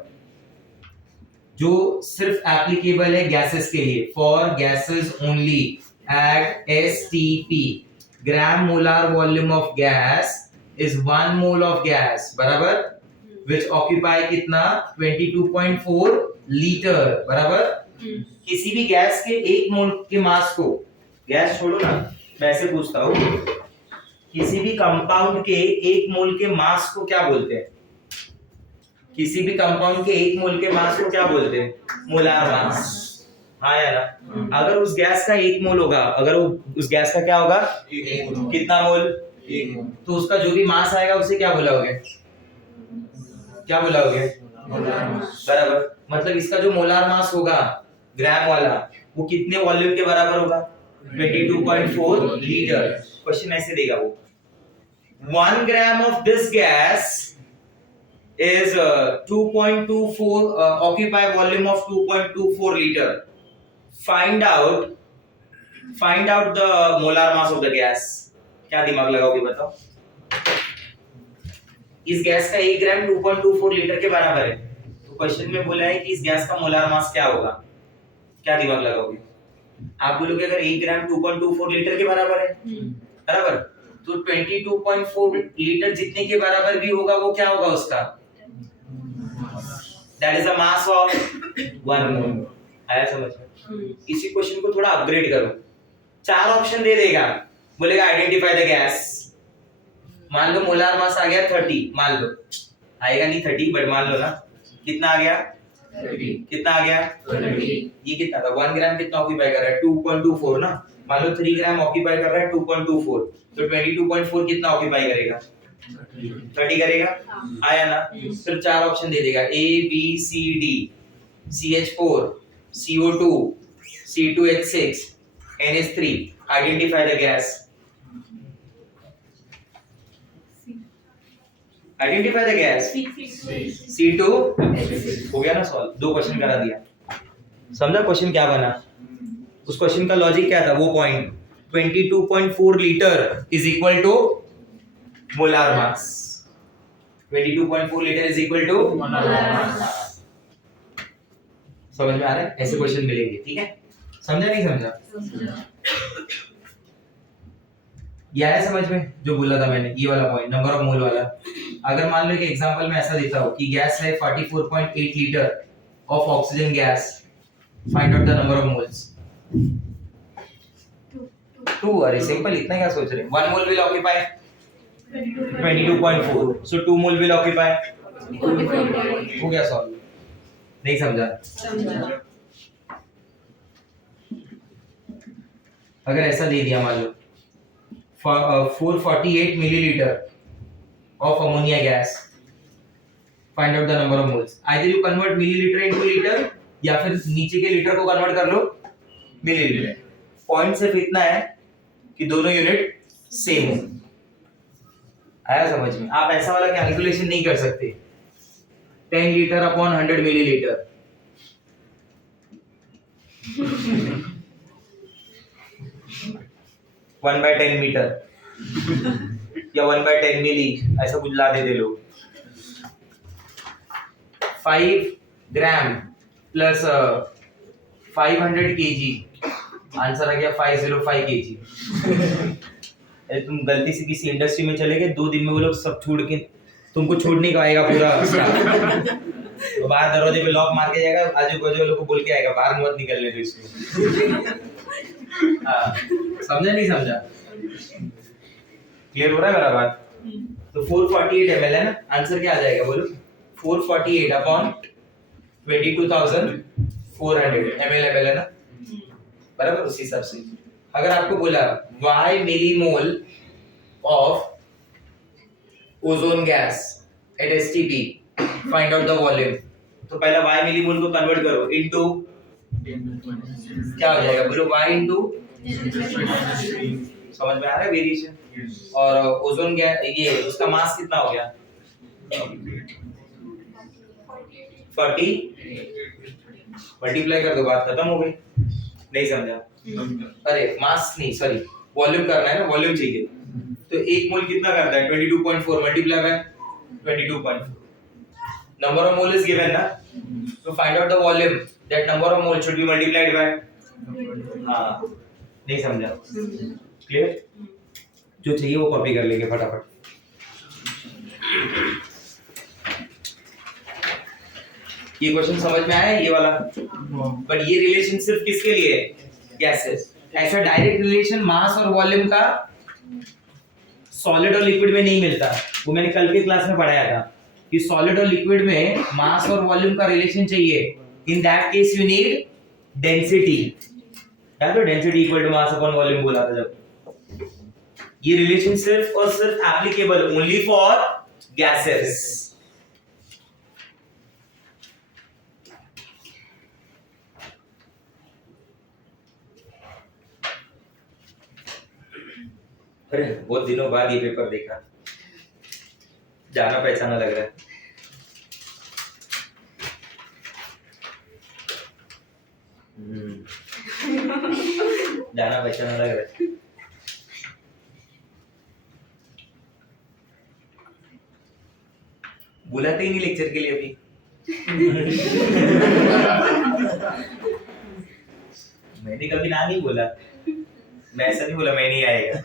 जो सिर्फ एप्लीकेबल है गैसेस के लिए. For gases only at STP, gram molar volume of gas is 1 mole of gas, बराबर, which occupy कितना? 22.4 लीटर, बराबर. किसी भी गैस के 1 मोल के मास को, गैस छोड़ो ना, मैं ऐसे पूछता हूँ, किसी भी कंपाउंड के 1 मोल के मास को क्या बोलते हैं? किसी भी कंपाउंड के 1 मोल के मास को क्या बोलते हैं? मोलार मास. हाँ या ना? अगर उस गैस का 1 मोल होगा, अगर उस गैस का क्या होगा? कितना मोल? तो उसका जो भी मास आएगा उसे क्या बुलाओगे? क्या बुलाओगे? बराबर. मतलब इसका जो मोलार मास होगा ग्राम वाला, वो कितने वॉल्यूम के बराबर होगा? 22.4 लीटर. क्वेश्चन ऐसे देगा वो, 1 gram of this gas is 2.24 occupy volume of 2.24 liter. Find out the molar mass of the gas. क्या दिमाग लगाओगे बताओ? इस गैस का 1 ग्राम 2.24 लीटर के बराबर है, तो क्वेश्चन में बोला है कि इस गैस का मोलार मास क्या होगा? क्या दिमाग लगाओगे? आप बोलोगे अगर 1 ग्राम 2.24 लीटर के बराबर है, बराबर, तो 22.4 लीटर जितने के बराबर भी होगा वो क्या होगा उसका? That is the mass of 1 मोल. आया समझ में? इसी क्वेश्चन को थोड़ा अपग्रेड करो. 4 ऑप्शन दे देगा, बोलेगा आइडेंटिफाई द गैस. मान लो मोलार मास आ गया 30, मान लो, आएगा नहीं 30 बट मान लो ना, कितना आ गया? 30. कितना आ गया? 30. ये कितना था? 1 ग्राम कितना ऑक्यूपाई कर रहा है? 2.24 ना. मान लो 3 ग्राम ऑक्यूपाई कर रहा है 2.24, तो 22.4 कितना ऑक्यूपाई करेगा? 30 करेगा. आया ना? फिर 4 ऑप्शन दे देगा, A B C D, CH4, CO2, C2H6, NH3. Identify the gas. Identify the gas. C2 हो गया ना सॉल्व. 2 क्वेश्चन करा दिया. समझा क्वेश्चन क्या बना? उस क्वेश्चन का लॉजिक क्या था, वो point 22.4 litre is equal to molar mass. 22.4 litre is equal to molar mass. समझ में आ रहा है? ऐसे क्वेश्चन मिलेंगे, ठीक है? समझा नहीं समझा? ये आया समझ में जो बोला था मैंने, ये वाला पॉइंट नंबर ऑफ मोल वाला। अगर मान लो कि एग्जांपल में ऐसा देता हूं कि गैस है 44.8 litre of oxygen gas, find out the number of moles. 2, अरे सिंपल, इतना क्या सोच रहे हैं? 1 mole will occupy 22.4, so 2 mole will occupy, हो गया सॉल्व। नहीं समझा? समझा। अगर ऐसा दे दिया मान लो 448 millilitre of ammonia gas, find out the number of moles. Either you convert milliliter into liter या फिर नीचे के लीटर को कन्वर्ट कर लो मिलीलीटर। पॉइंट सिर्फ इतना है कि दोनों यूनिट सेम हो। आया समझ में? आप ऐसा वाला कैलकुलेशन नहीं कर सकते 10 litre upon 100 millilitre. One by 10 metre या 1/10 मिली, ऐसा कुछ ला देते लोग। 5 ग्राम प्लस 500 केजी, आंसर आ गया 505 केजी। अरे तुम गलती से किसी इंडस्ट्री में चले गए, 2 दिन में वो लोग सब छोड़ के तुमको छोड़ने का आएगा पूरा तो बाहर दरवाजे पे लॉक मार के जाएगा, आजू बाजू वालों को बोल के आएगा बाहर मत निकलने दो इसको। हाँ, समझा नहीं समझा? क्लियर हो रहा है मेरा बात? तो 448 ml है ना, आंसर क्या आ जाएगा बोलो? 448 अपॉन 22,400 ml है ना, बराबर? उसी हिसाब से अगर आपको बोला y millimole of ozone gas at STP, find out the volume, तो पहला y मिलीमोल को कन्वर्ट करो इनटू, क्या हो जाएगा बोलो? y इनटू, समझ में आ रहा है वेरिएशन? और ओजोन गैस ये उसका मास कितना हो गया? 40, मल्टीप्लाई कर दो, बात खत्म हो गई। नहीं समझा? अरे मास नहीं, सॉरी, वॉल्यूम करना है ना, वॉल्यूम चाहिए। तो 1 मोल कितना करता है? 22.4 multiply by 22.4, number of mole is given ना, तो find out the volume, that number of mole should be multiplied bye, हाँ, नहीं समझा? क्लियर? जो चाहिए वो कॉपी कर लेंगे फटाफट। ये क्वेश्चन समझ में आया ये वाला? बट ये रिलेशन सिर्फ किसके लिए है? गैसेस। ऐसा डायरेक्ट रिलेशन मास और वॉल्यूम का सॉलिड और लिक्विड में नहीं मिलता। वो मैंने कल के क्लास में पढ़ाया था कि सॉलिड और लिक्विड में मास और वॉल्यूम का रिलेशन चाहिए। In that case you need density. याद है density equal to mass upon volume बोला था जब। ये रिलेशन सिर्फ और सिर्फ एप्लीकेबल ओनली फॉर गैसेस। अरे बहुत दिनों बाद ये पेपर देखा, जाना पहचाना लग रहा है। जाना पहचाना लग रहा है। बुलाते ही नहीं लेक्चर के लिए अभी। मैंने कभी ना नहीं बोला, मैं ऐसा नहीं बोला मैं नहीं आएगा।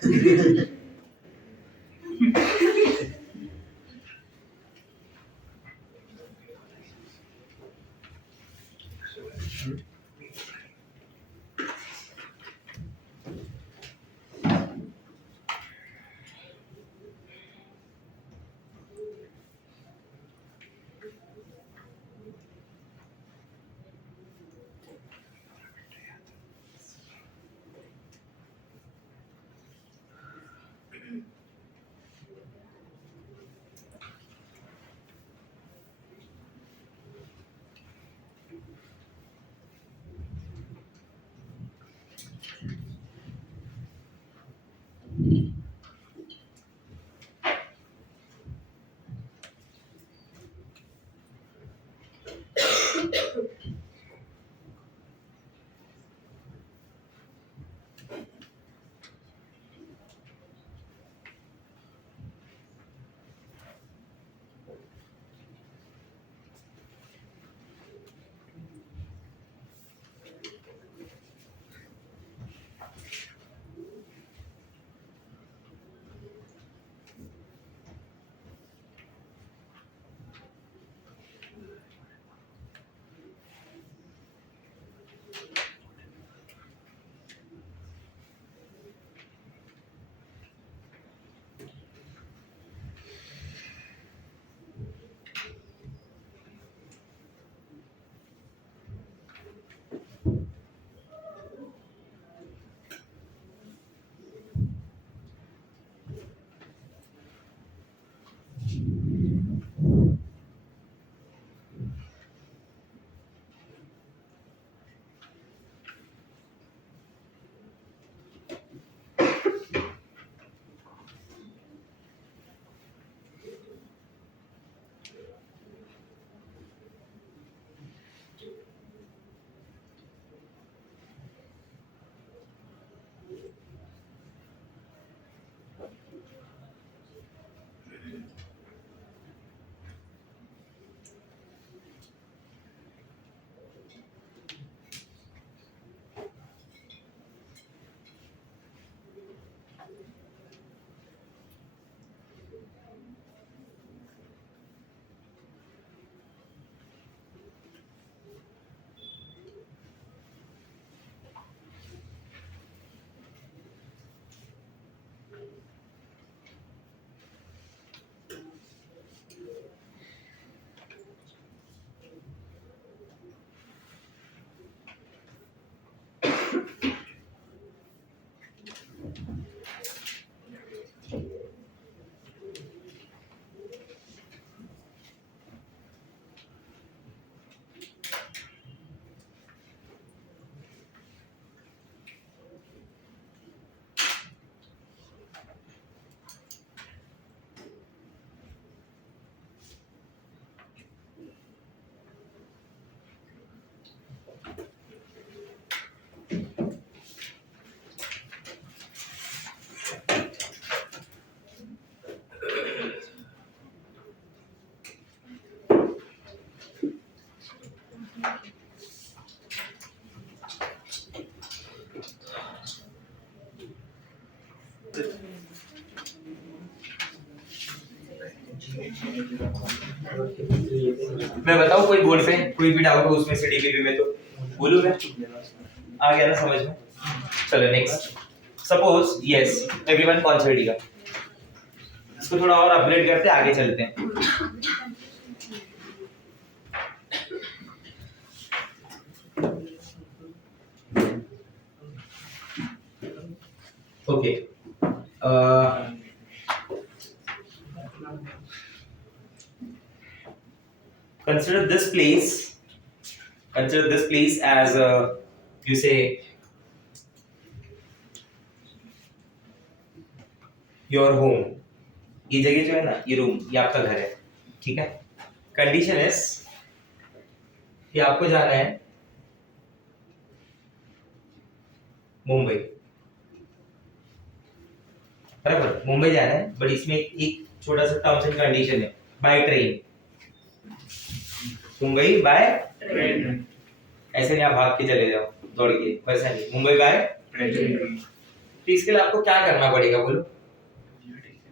मैं बताऊं कोई बोर्ड पे कोई भी डाउट हो उसमें से डीबीबी में तो बोलूं मैं, आ गया ना समझ में? चलो नेक्स्ट, सपोज यस एवरीवन कौन सा रेडी का, इसको थोड़ा और अपग्रेड करते आगे चलते हैं। Okay consider this place as you say your home। ये जगह जो है ना, ये रूम, ये आपका घर है, ठीक है। कंडीशन इज कि आपको जाना है मुंबई, बराबर, मुंबई जाना है, बट इसमें एक छोटा सा टर्म्स एंड कंडीशन है, by train, Mumbai by train. ऐसे नहीं आप भाग के चले जाओ दौड़ के, वैसा नहीं, मुंबई बाय ट्रेन। तो इसके लिए आपको क्या करना पड़ेगा बोलो?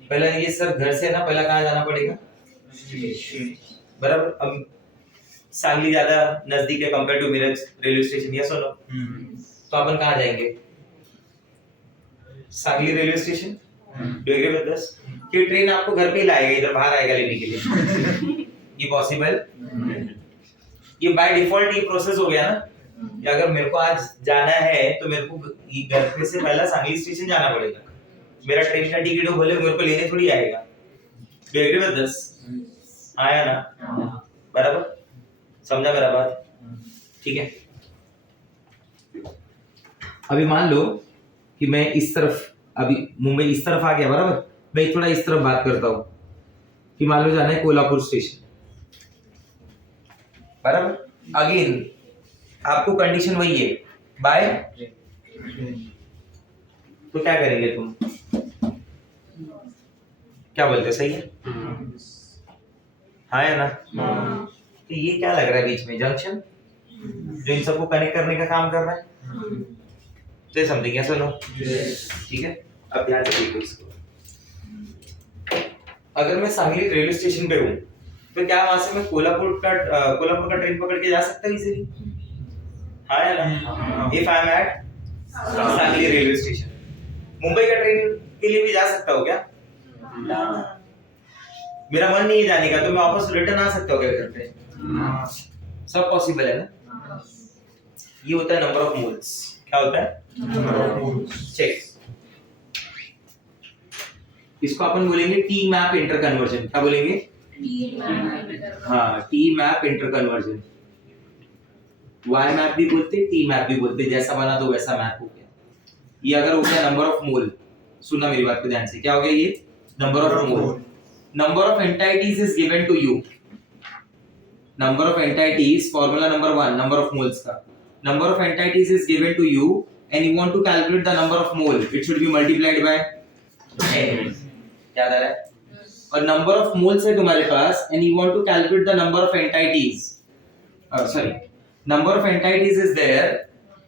पहले ये सर घर से ना, पहला कहाँ जाना पड़ेगा? बराबर। अब सांगली ज्यादा नजदीक है compare to Miraj railway station, yes और नो? तो अपन कहाँ जाएंगे? Sangli railway station. Do you agree with this? कि ट्रेन आपको घर पे ही लाएगा, इधर बाहर आएगा लेने के लिए? ये पॉसिबल? ये बाय डिफॉल्ट ये प्रोसेस हो गया ना कि अगर मेरे को आज जाना है तो मेरे को घर पे से पहला सांगली स्टेशन जाना पड़ेगा, मेरा ट्रेन का टिकट हो बोले मेरे को लेने थोड़ी आएगा। Do you agree with this? आया ना? बराबर, समझा मेरा बात? ठीक है। अभी मान लो कि मैं इस तरफ, अभी मुंबई इस तरफ आ गया, बराबर, मैं थोड़ा इस तरफ बात करता हूँ कि मान लो जाना है कोल्हापुर स्टेशन, बराबर। अगेन आपको कंडीशन वही है, बाय। तो क्या करेंगे तुम? क्या बोलते हो, सही है? हाँ या ना? तो ये क्या लग रहा है बीच में? जंक्शन जो इन सबको कनेक्ट करने का काम कर रहा है। तो समथिंग, यस और नो? ठीक है। अब ध्यान से देखो इसको, अगर मैं सांगली रेलवे स्टेशन पे हूँ तो क्या वहां से मैं कोल्हापुर का ट्रेन पकड़ के जा सकता हूँ इजीली? हाँ या ना? If I am at Sangli railway station, Mumbai का ट्रेन के लिए भी जा सकता हूँ क्या? मेरा मन नहीं है जाने का तो मैं वापस रिटर्न आ सकता हूँ क्या घर पे? सब पॉसिबल है ना? ये होता है नंबर ऑफ मोल्स। क्या होता है? Number of moles. चेक, इसको अपन बोलेंगे टी मैप इंटर कन्वर्जन। क्या बोलेंगे? हाँ, T map inter conversion. Y map भी बोलते, टी मैप भी बोलते, जैसा बना तो वैसा मैप हो गया। ये अगर हो गया नंबर ऑफ मोल, सुनना मेरी बात को ध्यान से, क्या हो गया ये? Number of mole. Number of entities is given to you. Number of entities, formula number 1 number of moles का, number of entities is given to you and you want to calculate the number of mole, it should be multiplied by n। याद आ रहा है? और नंबर ऑफ मोल्स है तुम्हारे पास and you want to calculate the number of entities, sorry, number of entities is there,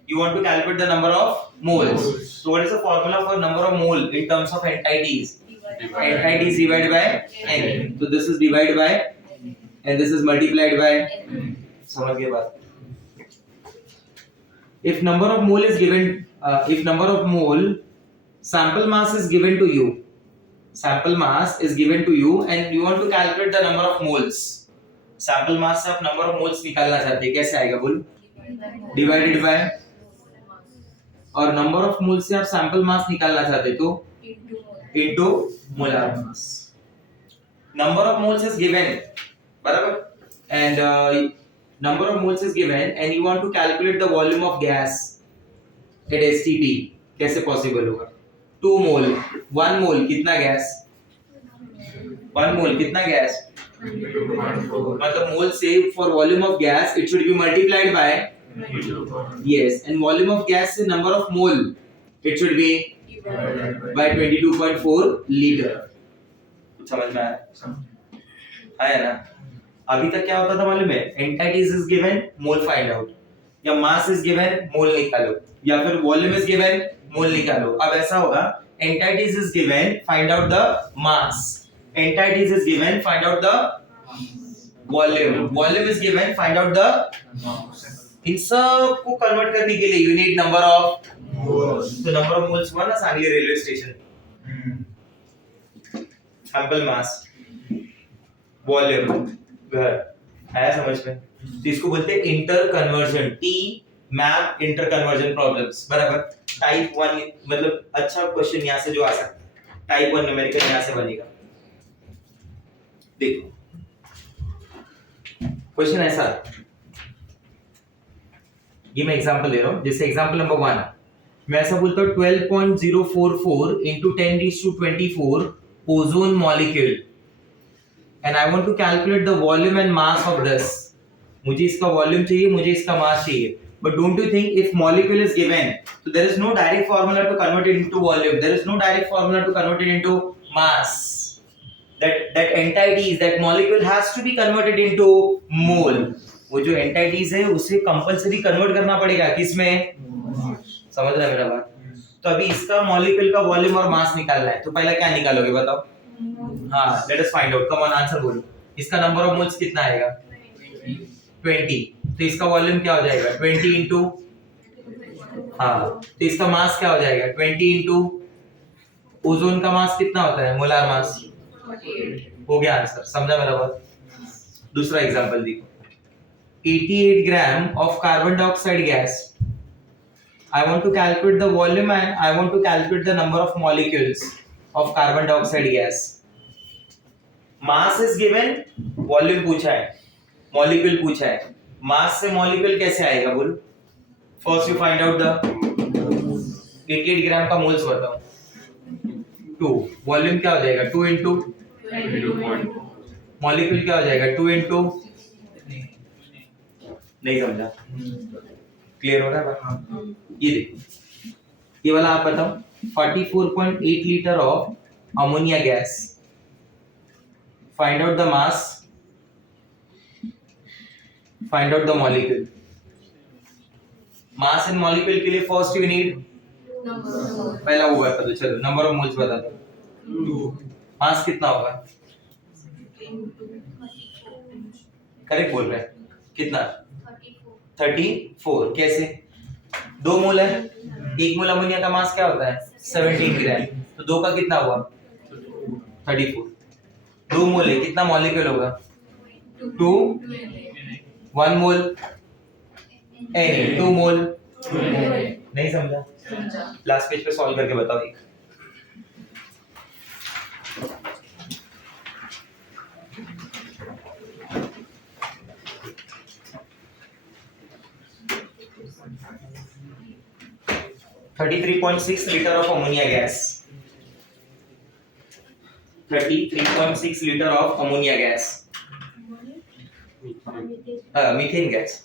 you want to calculate the number of moles. So what is the formula for number of mole in terms of entities? Entities divided by n. So this is divided by and this is multiplied by n. समझ गए बात? If number of mole is given, if number of mole sample mass is given to you, sample mass is given to you and you want to calculate the number of moles. Sample mass से आप नंबर ऑफ मोल्स निकालना चाहते हैं, कैसे आएगा बोल? डिवाइडेड बाय, और नंबर ऑफ मोल्स से आप सैंपल मास निकालना चाहते तो into molar mass. Number of moles is given, बराबर, and number of moles is given and you want to calculate the volume of gas at STP. कैसे पॉसिबल होगा? 2 मोल, 1 मोल कितना गैस? 1 मोल कितना गैस? मतलब मोल से for volume of gas it should be multiplied by, yes, and volume of gas से number of mole it should be by 22.4 liter। समझ में आया ना? अभी तक क्या होता था मालूम है? entities is given, mole find out, या mass is given, mole निकालो, या फिर volume is given, mole निकालो। अब ऐसा होगा entities is given, find out the mass, entities is given, find out the volume. Volume is given, find out the इन सब को कन्वर्ट करने के लिए you need number of moles. तो number of moles हुआ ना सांगली रेलवे स्टेशन. सैंपल मास, वॉल्यूम, घर आया समझ में. तो इसको बोलते हैं inter conversion. T map inter conversion problems. बराबर. टाइप 1 मतलब अच्छा क्वेश्चन यहाँ से जो आ सकता है. टाइप 1 न्यूमेरिकल यहाँ से बनेगा. देखो क्वेश्चन ऐसा, ये मैं एग्जांपल दे रहा हूँ. जैसे एग्जांपल नंबर 1 मैं ऐसा बोलता हूँ 12.044 into 10⁻24 ozone molecule and I want to calculate the volume and mass of this. मुझे इसका वॉल्यूम चाहिए, मुझे इसका मास चाहिए. But don't you think if molecule is given, so there is no direct formula to convert it into volume. There is no direct formula to convert it into mass. That entities, that molecule has to be converted into mole. वो जो entities है उसे कंपलसरी कन्वर्ट करना पड़ेगा किसमें? समझ रहे हैं मेरा बात? तो अभी इसका मॉलिक्यूल का वॉल्यूम और मास निकालना है. तो पहला क्या निकालोगे बताओ? हाँ, let us find out. Come on answer बोलो. इसका नंबर ऑफ मोल्स कितना आएगा? 20. तो इसका वॉल्यूम क्या हो जाएगा? 20 इंटू, हाँ, तो इसका मास क्या हो जाएगा? 20 इंटू ओजोन का मास कितना होता है? Molar mass. हो गया आंसर. समझा मेरा बात? दूसरा एग्जांपल देखो. 88 gram of carbon dioxide gas. I want to calculate the volume and I want to calculate the number of molecules of carbon dioxide gas. Mass is given, volume पूछा है, molecule पूछा है. Mass से molecule कैसे आएगा बोलो? First you find out the 88 ग्राम का मोल्स बताओ. 2. Volume क्या हो जाएगा? 2 into molecule क्या हो जाएगा? 2 into, नहीं समझा? क्लियर हो रहा है? ये देखो, ये वाला आप बताओ. 44.8 litre of ammonia gas. Find out the mass, find out the molecule. Mass and molecule के लिए फर्स्ट यू नीड पहला वो बता दो. चलो नंबर ऑफ मोल्स बता दो. मास कितना होगा? करेक्ट बोल रहे हैं. कितना? 34. कैसे? 2 मोल है. 1 मोल अमोनिया का मास क्या होता है? 17 ग्राम. तो 2 का कितना हुआ? 34. 2 मोल है, कितना मॉलिक्यूल होगा? 2. 1 मोल N. 2 मोल. नहीं समझा? लास्ट पेज पे सॉल्व करके बताओ. एक 33.6 liter of ammonia gas. 33.6 liter of ammonia gas. Methane gas.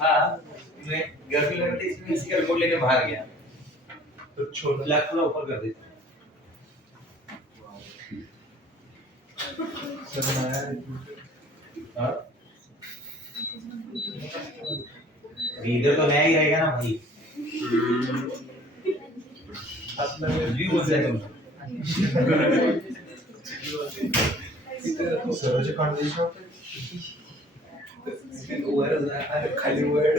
हाँ मैं घर पे लगा इसमें इसका रिमोट लेके बाहर गया तो छोटा लैप थोड़ा ऊपर कर देते इधर तो नया ही रहेगा ना भाई जी बोलते हैं तुम सरोज कंडीशन खाली वर्ड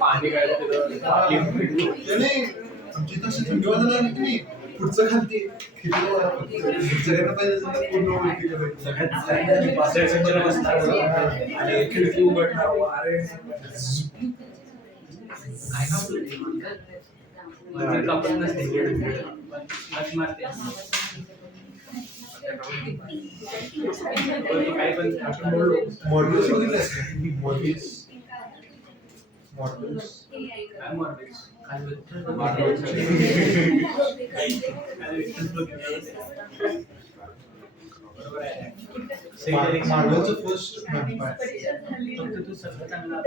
पाणी आमची तशी थंडी वाजायला लागली की नाही पुढचं खालती सगळ्यांना पाहिजे पूर्ण आणि खिडकी उघडणार अरे कापत नसते मॉड्यूल्स बघितले असते मॉड्यूल्स मार्वलचं फर्स्ट फक्त तू सगळं चांगलं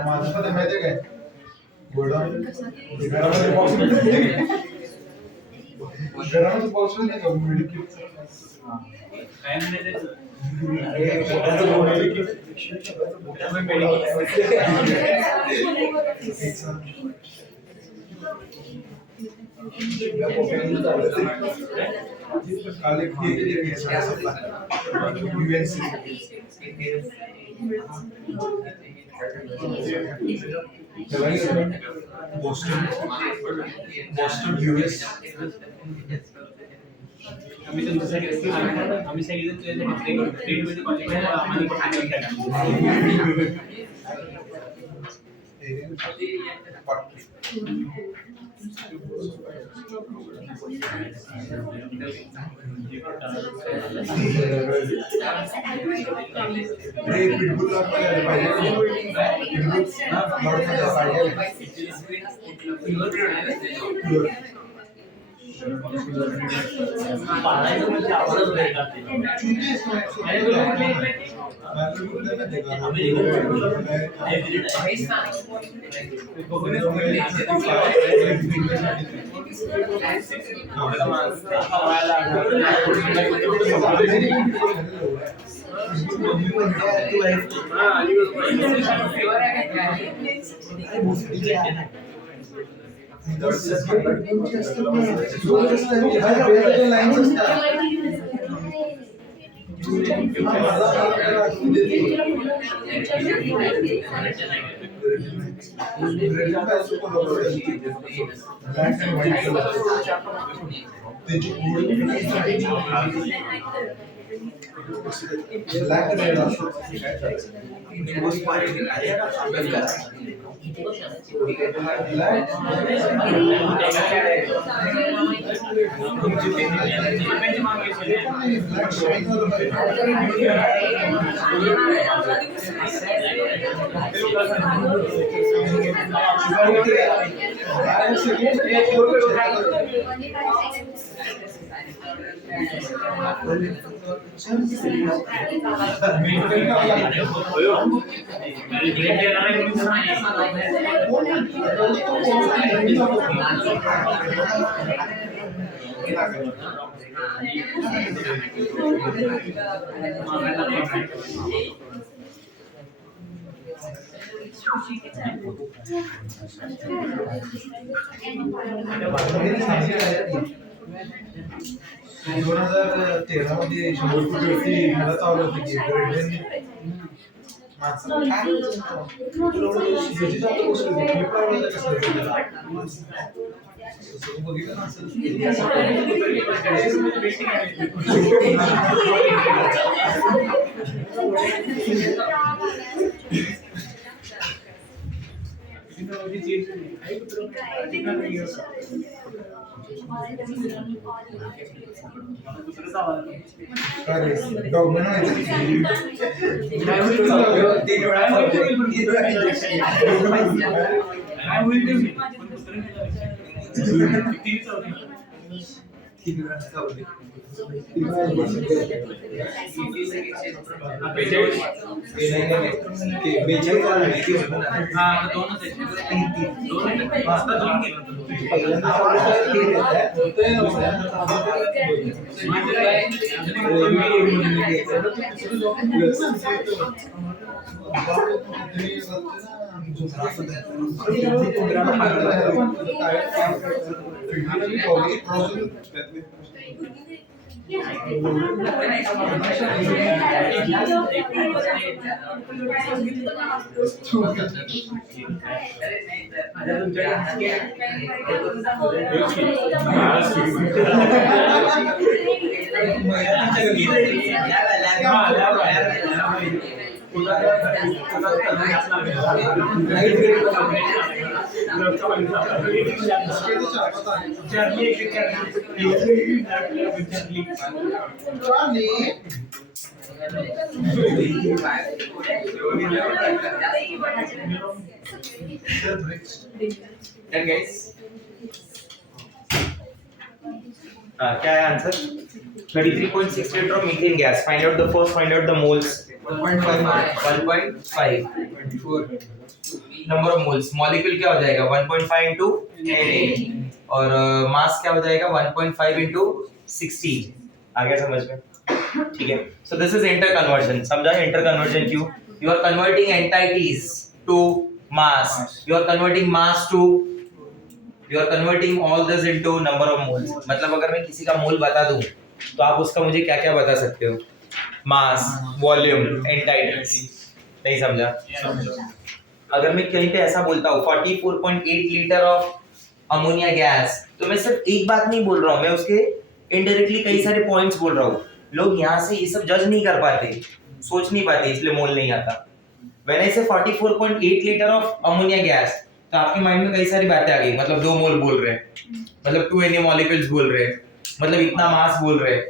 माझं माहिती काय घरामध्ये बॉक्स नाही का मेडिकेट Boston, US. आम्ही मध्ये 100 मला चालू होती की क्या है answer 33.6 litre of methane gas find out the first find out the moles 1.5 number of moles molecule क्या हो जाएगा 1.5 इनटू Na और मास क्या हो जाएगा 1.5 इनटू 16 आ गया समझ में ठीक है so this is inter conversion समझा इंटर कन्वर्जन क्यों you are converting entities to mass you are converting mass to you are converting all this into number of moles मतलब अगर मैं किसी का मोल बता दूं तो आप उसका मुझे क्या क्या बता सकते हो मास वॉल्यूम एंटाइटीज नहीं समझा अगर मैं कहीं पे ऐसा बोलता हूँ 44.8 लीटर ऑफ अमोनिया गैस तो मैं सिर्फ एक बात नहीं बोल रहा हूँ मैं उसके इनडायरेक्टली कई सारे पॉइंट्स बोल रहा हूँ लोग यहाँ से ये सब जज नहीं कर पाते सोच नहीं पाते इसलिए मोल नहीं आता व्हेन आई से 44.8 लीटर ऑफ अमोनिया गैस तो आपके माइंड में कई सारी बातें आ गई मतलब 2 मोल बोल रहे हैं मतलब 2 Na मॉलिक्यूल्स बोल रहे हैं मतलब इतना मास बोल रहे हैं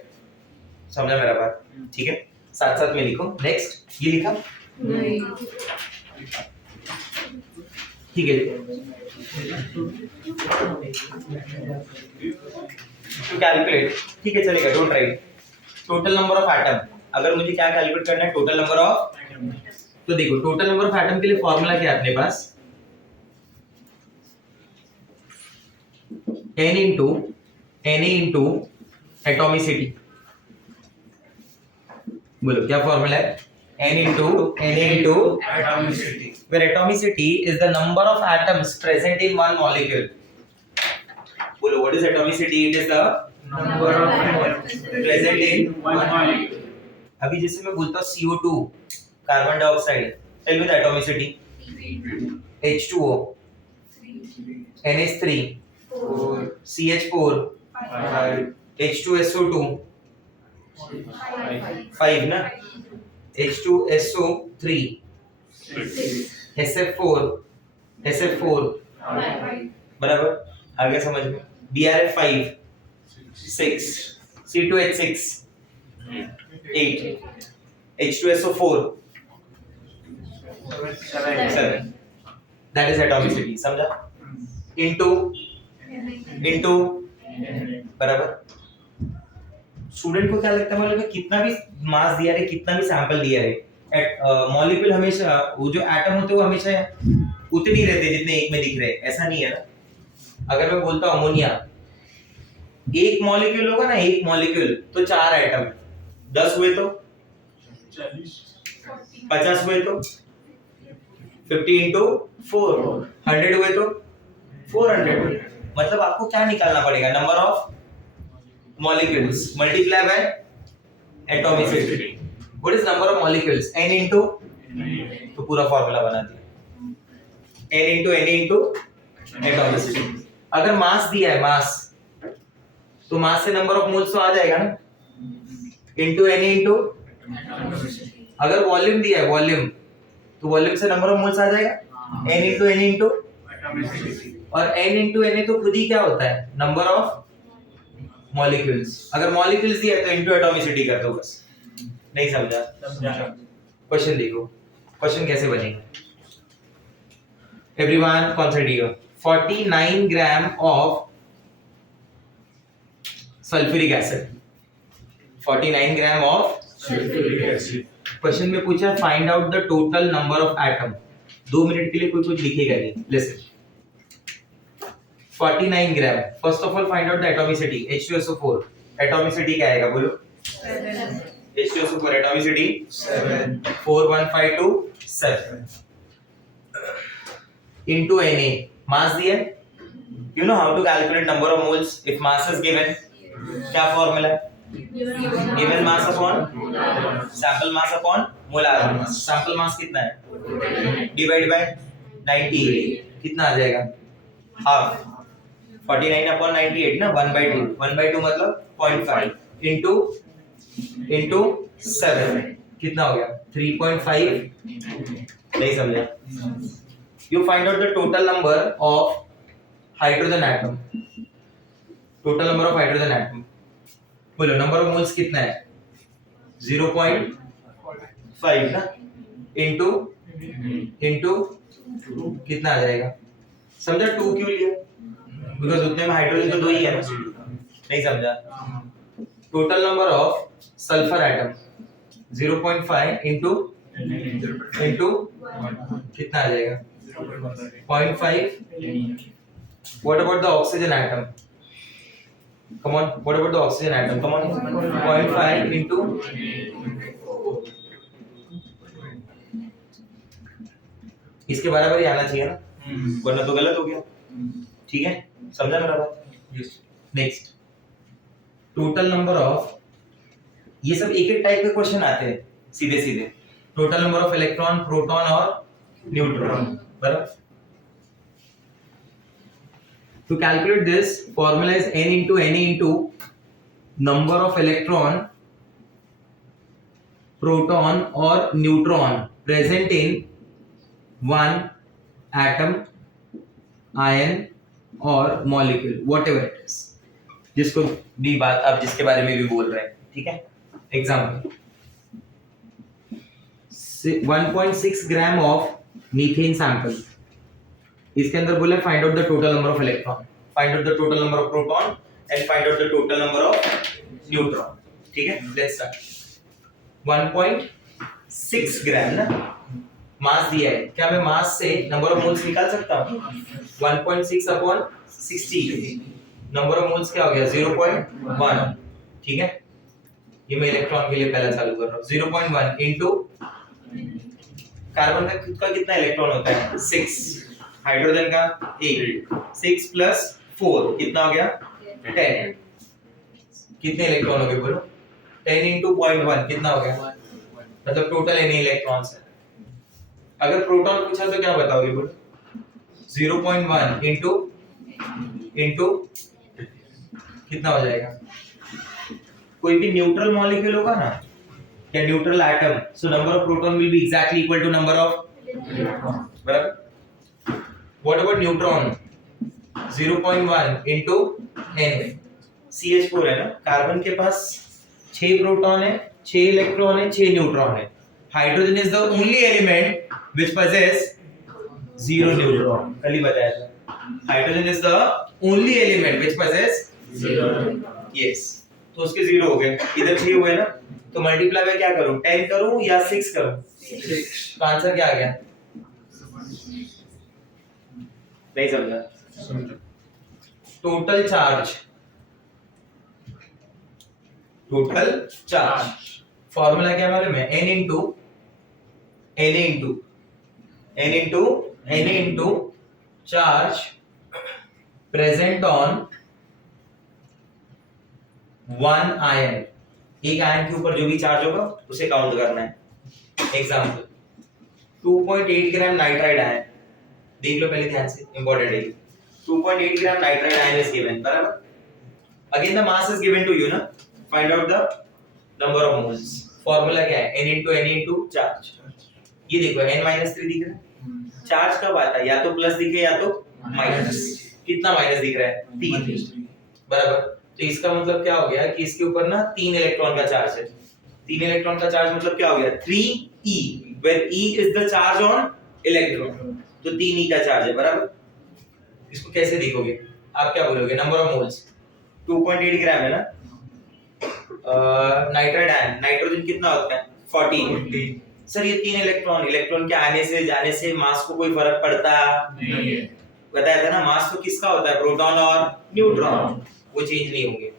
समझा मेरा बात ठीक है साथ साथ में लिखो नेक्स्ट ये लिखा नहीं ठीक है टू कैलकुलेट ठीक है चलेगा don't write total number of atom अगर मुझे क्या कैलकुलेट करना है टोटल नंबर ऑफ तो देखो टोटल नंबर ऑफ एटम के लिए फॉर्मूला क्या है अपने पास n into Na into atomicity बोलो क्या फॉर्मूला है n into Na into atomicity where atomicity is the number of atoms present in one molecule बोलो what is atomicity it is the number of atoms present in one molecule अभी जैसे मैं बोलता हूँ CO2 carbon dioxide tell me the atomicity H2O NH3 CH4 H2SO2 5 ना, H2SO3, SF4 बराबर, आ गया समझ में। BRF5 6, C2H6 8, H2SO4 7, that is atomicity, समझा? into बराबर। स्टूडेंट को क्या लगता है, मतलब कितना भी मास दिया रहे, कितना भी सैंपल दिया रहे, मॉलिक्यूल हमेशा, वो जो एटम होते हैं वो हमेशा उतने ही रहते जितने एक में दिख रहे हैं, ऐसा नहीं है ना। अगर मैं बोलता हूं अमोनिया, एक मॉलिक्यूल होगा ना, एक मॉलिक्यूल तो 4 एटम, 10 हुए तो 50 हुए तो 50 into 4, 100 हुए तो 400। मतलब आपको क्या निकालना पड़ेगा, number of molecules multiply by atomicity। what is number of molecules, n into, तो पूरा फॉर्मूला बना दिया, n into atomicity। अगर मास दिया है, मास, तो मास से नंबर ऑफ मोल्स तो आ जाएगा ना, into n into, अगर वॉल्यूम दिया है, वॉल्यूम, तो वॉल्यूम से नंबर ऑफ मोल्स आ जाएगा, n into और n into n तो खुद ही क्या होता है, नंबर ऑफ मॉलिक्यूल्स। अगर मॉलिक्यूल्स दिया है तो इनटू एटॉमिसिटी कर दो बस। नहीं समझा? क्वेश्चन देखो, क्वेश्चन कैसे बनेगा। Everyone concentrate, 49 gram of sulphuric acid, 49 gram of sulphuric acid. Question में पूछा find out the total number of atom. 2 minute के लिए कोई कुछ लिखेगा नहीं, listen. 49 gram, first of all find out the atomicity, H2SO4, atomicity क्या आएगा बोलो? 7। H2SO4 एटॉमिसिटी 7, 41527 into Na, मास दिया, you know how to calculate number of moles if mass is given, क्या फॉर्मूला है, given mass upon sample mass upon molar mass। sample mass कितना है, डिवाइड बाय 98, कितना आ जाएगा, हाफ, 49 upon 98 ना, 1/2, 1/2 मतलब 0.5 into 7, कितना हो गया, 3.5। नहीं समझा? You find out the total number of hydrogen atom, total number of hydrogen atom, बोलो number of moles कितना है, 0.5 ना, into कितना आ जाएगा, समझा? 2 क्यों लिया, बिकॉज उतने में हाइड्रोजन तो 2 ही है ना। नहीं समझा? Total number of sulphur atom 0.5 into कितना आ जाएगा, 0.5। What about the oxygen atom, come on, what about the oxygen atom, come on, 0.5 into इसके बराबर ही आना चाहिए ना, वरना तो गलत हो गया। ठीक है, समझा मेरा बात? Yes. Next, total number of, ये सब एक एक टाइप के क्वेश्चन आते हैं सीधे सीधे। Total number of electron, proton और न्यूट्रॉन, बराबर। To calculate this formula is n into Na into number of electron, proton or neutron present in one atom, ion or molecule, whatever it is, जिसको भी बात आप जिसके बारे में भी बोल रहे हैं। ठीक है, example 1.6 gram of methane sample, इसके अंदर बोला find out the total number of electron, find out the total number of proton and find out the total number of neutron. ठीक है, लेट्स स्टार्ट। 1.6 ग्राम ना, मास दिया है, क्या मैं मास से नंबर ऑफ मोल्स निकाल सकता हूँ? 1.6 अपॉन 60, नंबर ऑफ मोल्स क्या हो गया, 0.1। ठीक है, ये मैं इलेक्ट्रॉन के लिए पहला चालू कर रहा हूँ। 0.1 इनटू कार्बन का खुद का कितना इलेक्ट्रॉन होता है, 6, हाइड्रोजन का 8, 6 प्लस 4 कितना हो गया, 10। कितने इलेक्ट्रॉन हो गए बोलो, 10 into 0.1 कितना हो गया, मतलब टोटल एनी इलेक्ट्रॉन्स है। अगर प्रोटॉन पूछा तो क्या बताओगे बोलो, 0.1 into कितना हो जाएगा, कोई भी न्यूट्रल मॉलिक्यूल होगा ना या neutral atom, so number of proton will be exactly equal to number of, बराबर। What about neutron? 0.1 into n। CH4 है ना, कार्बन के पास 6 प्रोटॉन है, 6 इलेक्ट्रॉन है, 6 न्यूट्रॉन है। Hydrogen is the only element which possess 0 neutron. कल ही बताया था, hydrogen is the only element which possess 0। Yes, तो उसके 0 हो गए, इधर 6 हुए ना, तो मल्टीप्लाई में क्या करूं, 10 करूं या 6 करूं? 6। तो आंसर क्या आ गया? नहीं समझा? Total charge, total charge formula क्या मालूम है? n into charge present on one ion. एक आयन के ऊपर जो भी चार्ज होगा उसे काउंट करना है। एग्जांपल 2.8 ग्राम नाइट्राइड आयन, देख लो पहले ध्यान से, इंपॉर्टेंट है। 2.8 gram nitride ion is given, बराबर। Again the mass is given to you ना, find out the number of moles. Formula क्या है? n into charge. ये देखो n-3 दिख रहा है, चार्ज कब आता है? या तो प्लस दिखे या तो माइनस। कितना माइनस दिख रहा है? 3, बराबर। तो इसका मतलब क्या हो गया कि इसके ऊपर ना 3 इलेक्ट्रॉन का चार्ज है। 3 इलेक्ट्रॉन का चार्ज मतलब क्या हो गया? 3e, where e is the charge on electron। तो 3e का चार्ज है, बराबर। इसको कैसे देखोगे? आप क्या बोलोगे? नंबर ऑफ मोल्स 2.8 ग्राम है ना, नाइट्राइड आयन, नाइट्रोजन कितना होता है? 14। सर ये 3 इलेक्ट्रॉन के आने से जाने से मास को कोई फर्क पड़ता नहीं है। बताया था ना, मास तो किसका होता है? प्रोटॉन और न्यूट्रॉन, वो चेंज नहीं होंगे।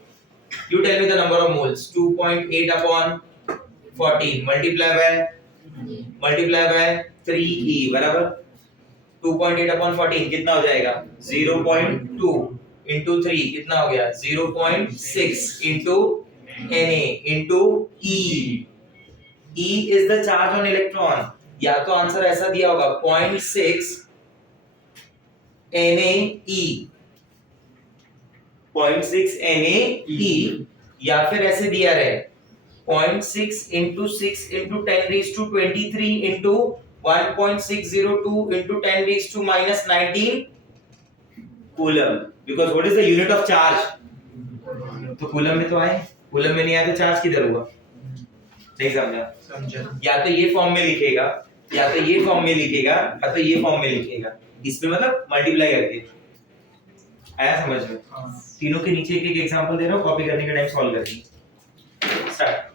You tell me the number of moles. 2.8 upon 14 multiply by 3e, बराबर। 2.8 अपॉन 14 कितना हो जाएगा? 0.2 into 3 कितना हो गया? 0.6 into Na into E। E is the charge on electron। या तो आंसर ऐसा दिया होगा 0.6 NaE, 0.6 NaE, या फिर ऐसे दिया रहे 0.6 into 6 into 10 raised to 23 into 1.602 into 10 raised to minus 19 coulomb. Because what is the unit of charge? तो कूलम में तो आए, कूलम में नहीं आया तो चार्ज किधर हुआ? नहीं समझा? समझा। या तो ये फॉर्म में लिखेगा, या तो ये फॉर्म में लिखेगा, या तो ये फॉर्म में लिखेगा। इसमें मतलब मल्टीप्लाई करके। आया समझ में? तीनों के नीचे एक एक एग्जांपल दे रहा हूं, कॉपी करने के टाइम सॉल्व करिए। स्टार्ट।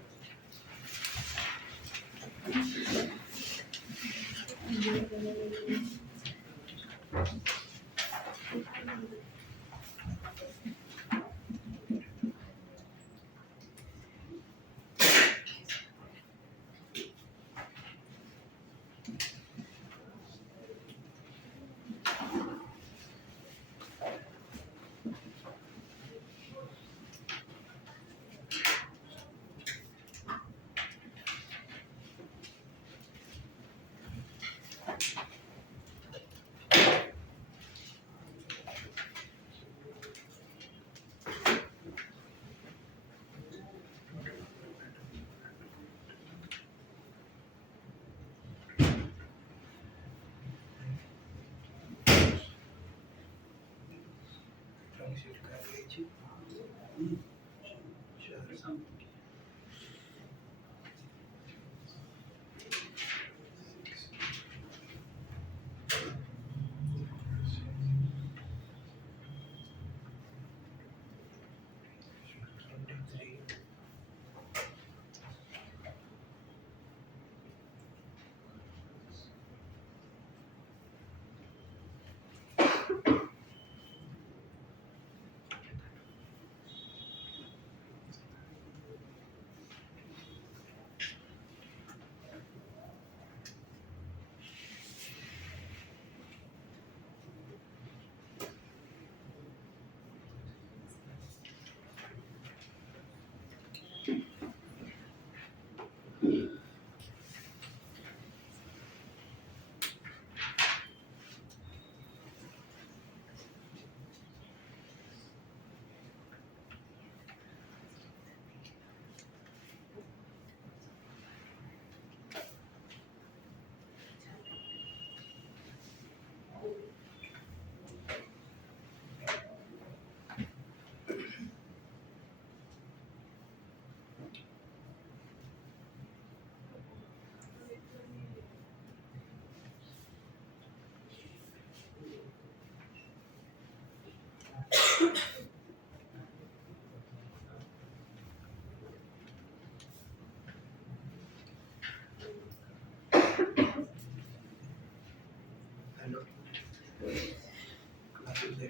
हेलो क्लासेस है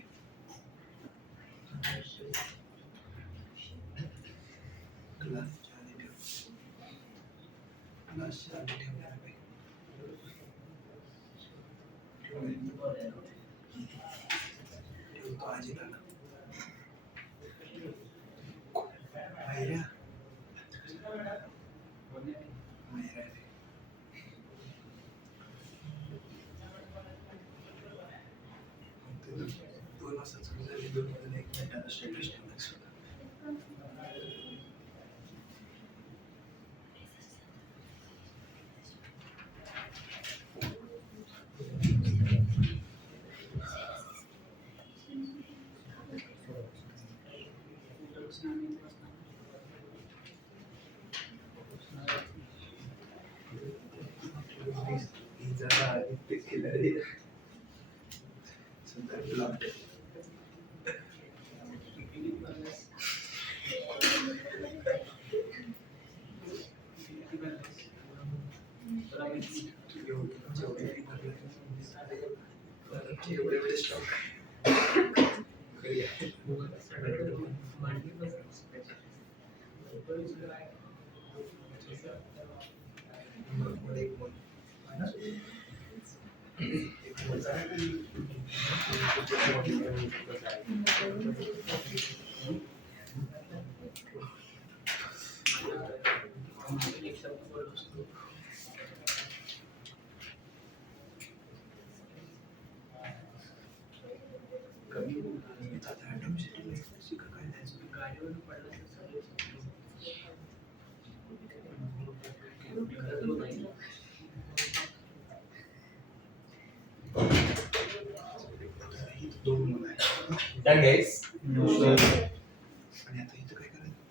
क्लास चालू ठेव क्लास चालू ठेवणार आहे ठेवतो आजी दादा मायरा मायरा रे 2 वाजता सुरू झाली 2 वाजून 1 मिनिटाला स्टेटस ठेवण्यास ही जरा इथे केलं सुद्धा ब्लॉक्ड एवढे स्टॉक Done, guys. आणि आता इथं काय करायचं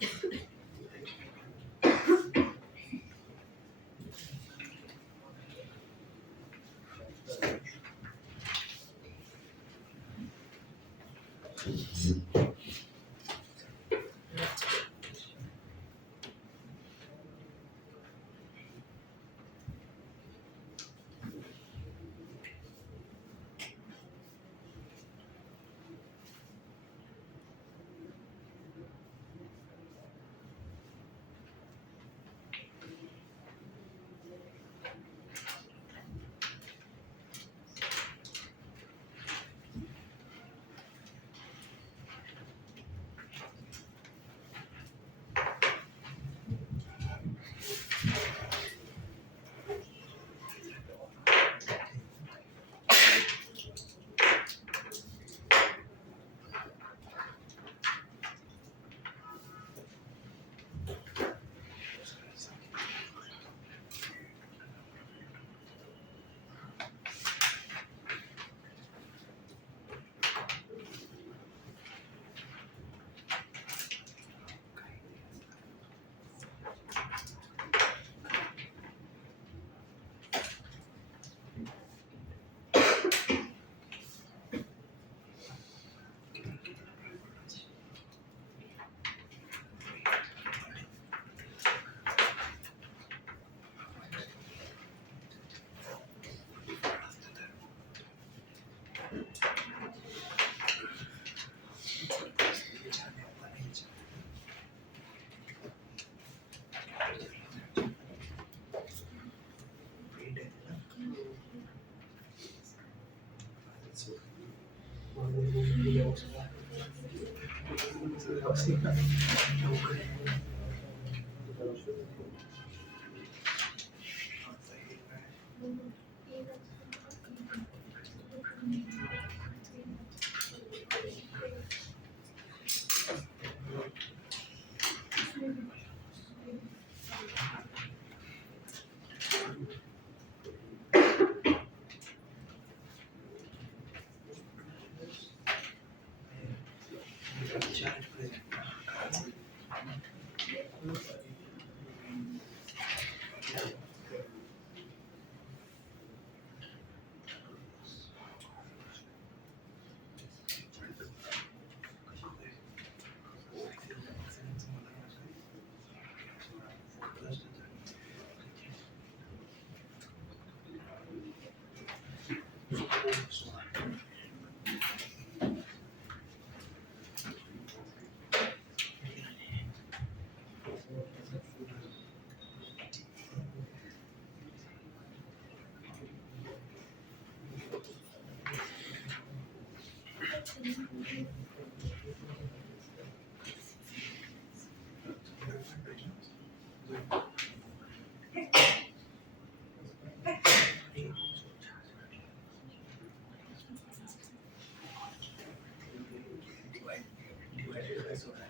कैसे हो रहा है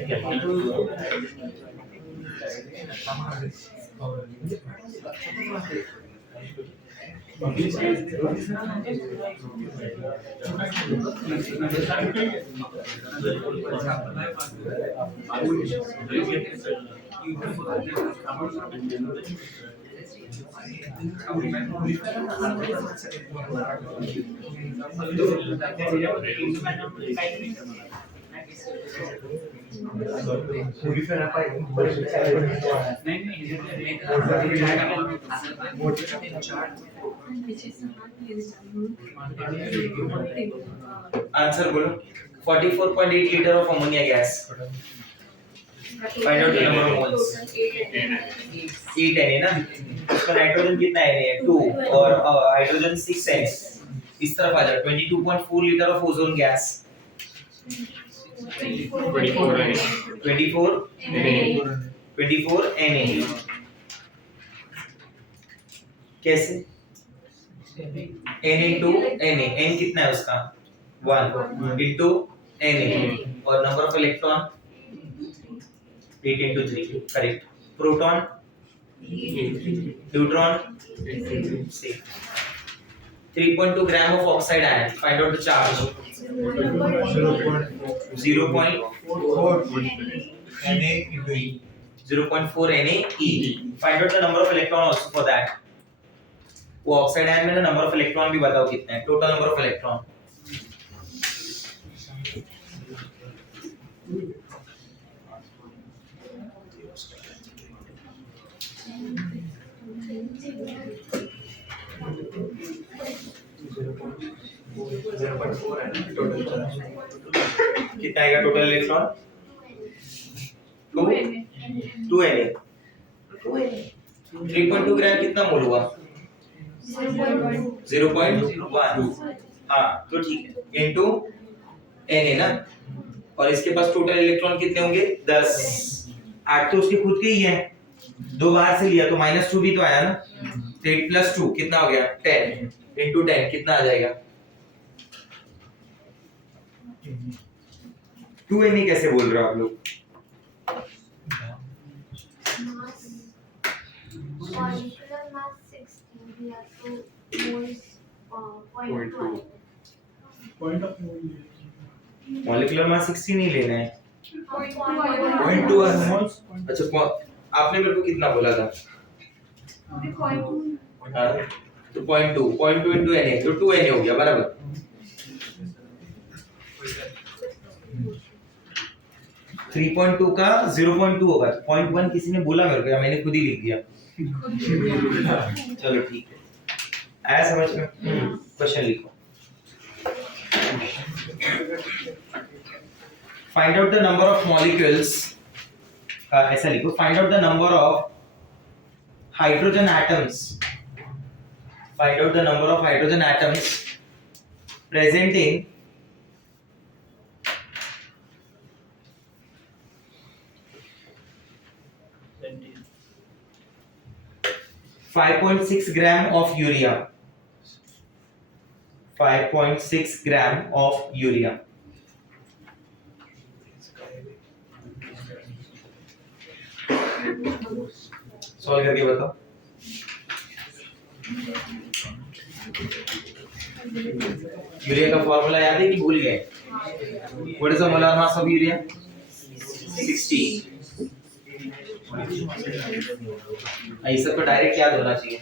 0.2 आंसर बोलो 44.8 litre of ammonia gas find out the number of moles 8 है ना इसका नाइट्रोजन कितना है 2 और हाइड्रोजन 6 है इस तरफ आ जाओ 22.4 litre of ozone gas 24 Na कैसे n into na, n कितना है उसका 1 into na और number of electron 8 into 3 correct proton neutron 6 3.2 gram of oxide ion find out the charge 0.4 Na into E. 0.4 Na E find out the number of electron also for that वो ऑक्साइड आयन में ना नंबर ऑफ इलेक्ट्रॉन भी बताओ कितने हैं टोटल नंबर ऑफ इलेक्ट्रॉन कितना आएगा टोटल इलेक्ट्रॉन 2 Na 3.2 ग्राम कितना मोल हुआ 0.1 हाँ तो ठीक है इनटू Na ना और इसके पास टोटल इलेक्ट्रॉन कितने होंगे 10 8 तो उसके खुद के ही है दो बाहर से लिया तो -2 भी तो आया ना 8 + 2 कितना हो गया 10 इनटू 10 कितना आ जाएगा 2 Na कैसे बोल रहे हो आप लोग Molecular mass 16, we have to moles 0.2. Molecular mass 16 नहीं लेना है 0.2 moles. अच्छा आपने मेरे को कितना बोला था हाँ, तो 0.2 into Na तो 2 Na हो गया बराबर 3.2 का 0.2 होगा 0.1 किसी ने बोला मेरे को या मैंने खुद ही लिख दिया चलो ठीक है आया समझ में क्वेश्चन लिखो find out the number of molecules ऐसा लिखो find out the number of hydrogen atoms find out the number of hydrogen atoms present in 5.6 gram of urea 5.6 gram of urea solve करके बताओ यूरिया का फॉर्मूला याद है कि भूल गए what is the molar mass of urea 60 ये सब तो डायरेक्ट याद होना चाहिए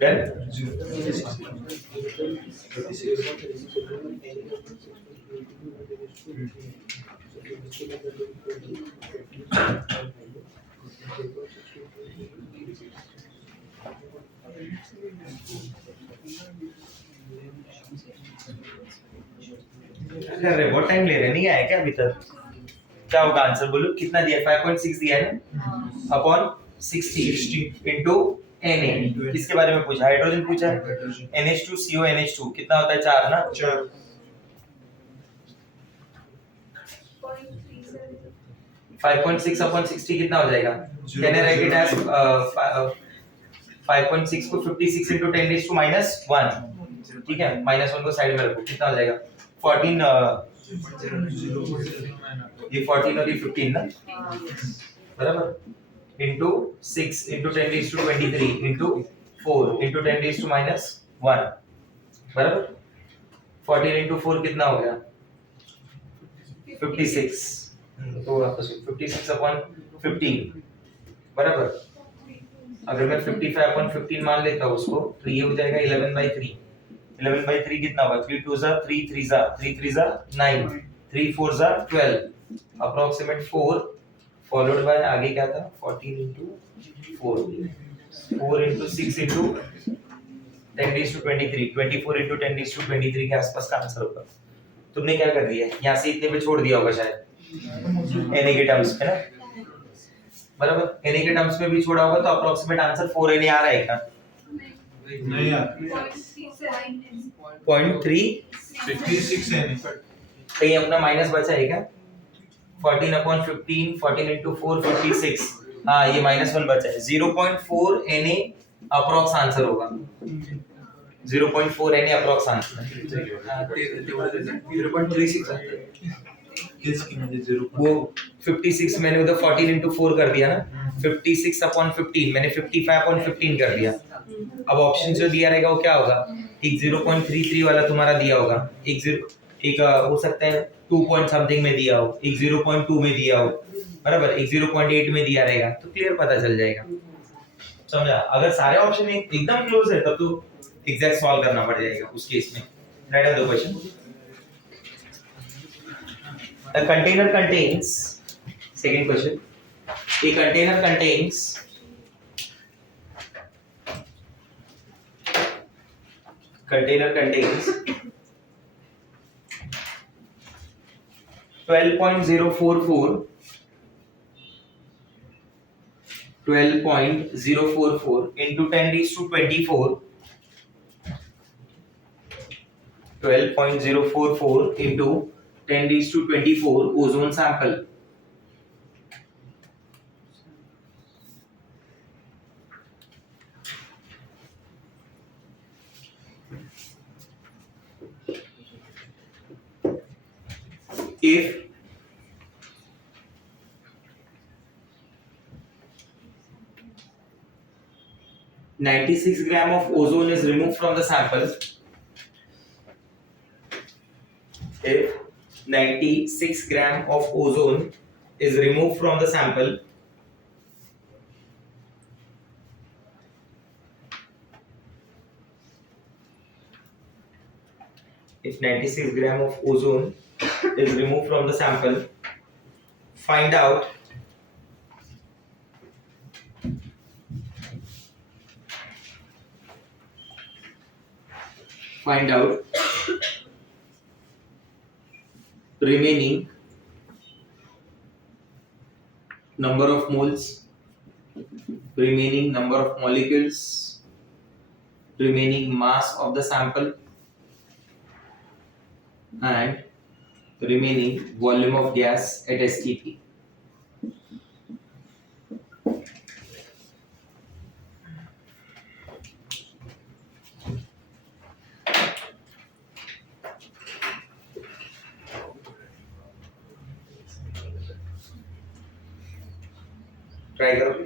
Done? कर रहे बहुत टाइम ले रहे नहीं आया क्या अभी तक? क्या होगा आंसर बोलो कितना दिया 5.6 दिया है ना अपॉन 60 इनटू Na किसके बारे में पूछा हाइड्रोजन पूछा है NH2CO NH2 कितना होता है 4 ना 4 5.6 अपॉन 60 कितना हो जाएगा can I write it as 5.6 को 56 into 10 raised to -1 ठीक है -1 को साइड में रखो कितना हो जाएगा 14 ये 14 और ये 15 ना बराबर into 6 into 10 raised to 23 into 4 into 10 raised to -1 बराबर 14 into 4 कितना हो गया 56 तो वापस 56 upon 15 बराबर अगर मैं 55 upon 15 मान लेता हूँ उसको तो ये हो जाएगा 11/3 कितना होगा 3 2 जा 3 3 जा 3 3 जा 9 3 4 जा 12 अप्रोक्सीमेट 4 फॉलोड बाय आगे क्या था 14 into 4 4 into 6 into 10 raised to 23 24 into 10 raised to 23 के आसपास का आंसर होगा तुमने क्या कर दिया यहाँ से इतने पे छोड़ दिया होगा शायद Na के टर्म्स में ना बराबर Na के टर्म्स में भी छोड़ा होगा तो अप्रोक्सीमेट आंसर 4 Na आ रहा है क्या नहीं यार 0.3 56 है नहीं कहीं अपना माइनस बचा है क्या 14 upon 15 14 into 4 56 हाँ ये -1 बचा है 0.4 Na अप्रोक्स आंसर होगा 0.4 Na अप्रोक्स आंसर 0.36 किस की मुझे 0 वो 56 मैंने उधर 14 into 4 कर दिया ना 56 upon 15 मैंने 55 upon 15 कर दिया अब ऑप्शन जो दिया रहेगा वो क्या होगा एक 0.33 वाला तुम्हारा दिया होगा एक हो सकता है 2 पॉइंट समथिंग में दिया हो एक 0.2 में दिया हो बराबर एक 0.8 में दिया रहेगा तो क्लियर पता चल जाएगा समझा अगर सारे ऑप्शन एकदम क्लोज है तब तो एग्जैक्ट सॉल्व करना पड़ जाएगा उस केस में right out the question A container contains second question a container contains 12.044 into 10 raised to 24 12.044 into 10 raised to 24 ozone sample if 96 gram of ozone is removed from the sample if 96 gram of ozone is removed from the sample if 96 gram of ozone is removed from the sample find out remaining number of moles, remaining number of molecules, remaining mass of the sample and remaining volume of gas at STP. Try करोगे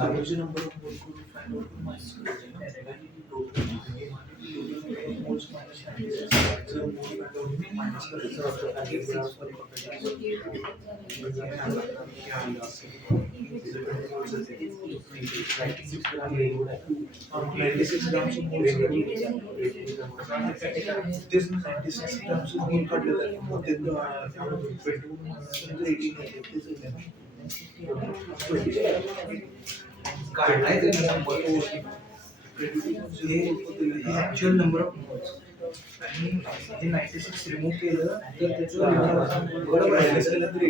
Average number of moles could find out from minus moles minus 96. So mole find out minus grams of moles. This 96 grams of mole cut within the 21 actual number of moles. आणि हे 96 रिमूव्ह केलं तर त्याचं बरोबर आहे केलं तर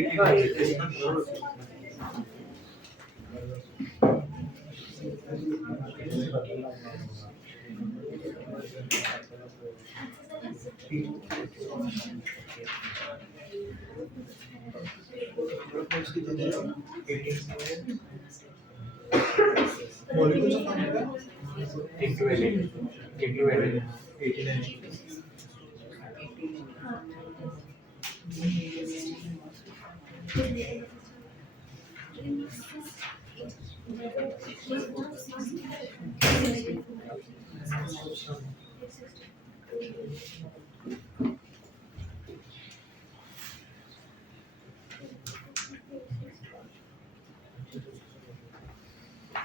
18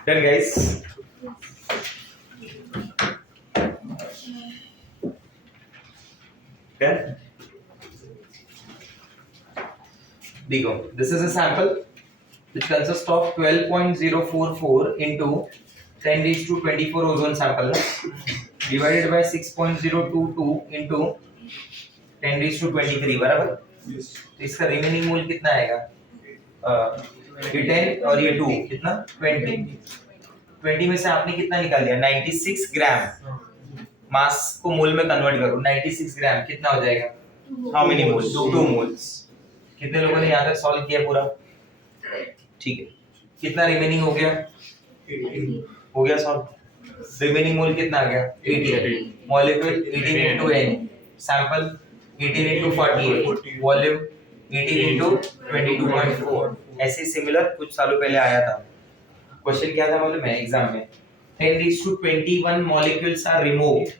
Done, guys. Done. Digo. This is a sample which consists of 12.044 into 10 raised to 24 ozone sample divided by 6.022 into 10 raised to 23 बराबर. तो इसका रिमेनिंग मोल कितना आएगा? ये 10 और ये 2 कितना 20 में से आपने कितना निकाल दिया 96 ग्राम मास को मोल में कन्वर्ट करो 96 ग्राम कितना हो जाएगा हाउ मेनी मोल्स 2 मोल्स कितने लोगों ने यहाँ तक सॉल्व किया पूरा ठीक है कितना रिमेनिंग हो गया सॉल्व रिमेनिंग मोल कितना आ गया 18 molecule 18 into n sample 18 into 48 volume 18 into 22.4 ऐसे सिमिलर कुछ सालों पहले आया था क्वेश्चन क्या था मालूम है एग्जाम में 10 raised to 21 molecules are removed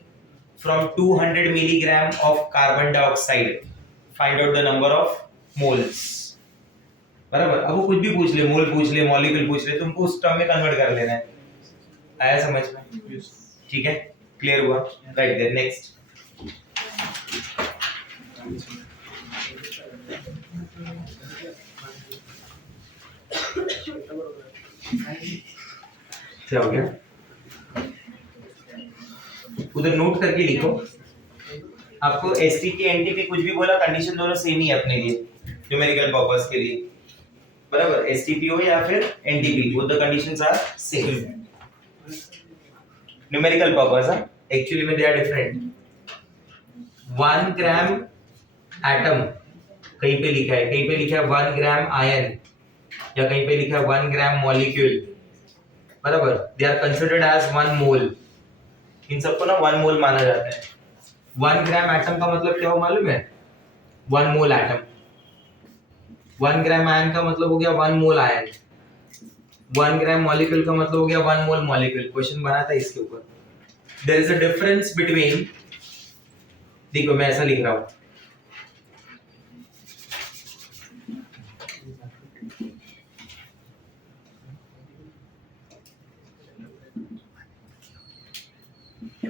from 200 milligram of carbon dioxide find out the number of moles बराबर अब वो कुछ भी पूछ ले मोल पूछ ले मॉलिक्यूल पूछ ले तुमको उस टर्म में कन्वर्ट कर लेना है आया समझ में ठीक है क्लियर हुआ राइट देयर नेक्स्ट क्या हो गया उधर नोट करके लिखो आपको एसटीपी एनटीपी कुछ भी बोला कंडीशन दोनों सेम ही है अपने लिए न्यूमेरिकल पर्पस के लिए बराबर एसटीपी हो या फिर NTP both the conditions are same numerical purpose actually में they are different 1 gram atom कहीं पे लिखा है 1 ग्राम आयन या कहीं पे लिखा है 1 ग्राम मॉलिक्यूल बराबर दे आर कंसिडर्ड एज 1 मोल इन सबको ना 1 मोल माना जाता है 1 ग्राम एटम का मतलब क्या हो मालूम है 1 मोल एटम 1 ग्राम आयन का मतलब हो गया 1 मोल आयन 1 ग्राम मॉलिक्यूल का मतलब हो गया 1 मोल मॉलिक्यूल क्वेश्चन बना था इसके ऊपर there is a difference between देखो मैं ऐसा लिख रहा हूँ,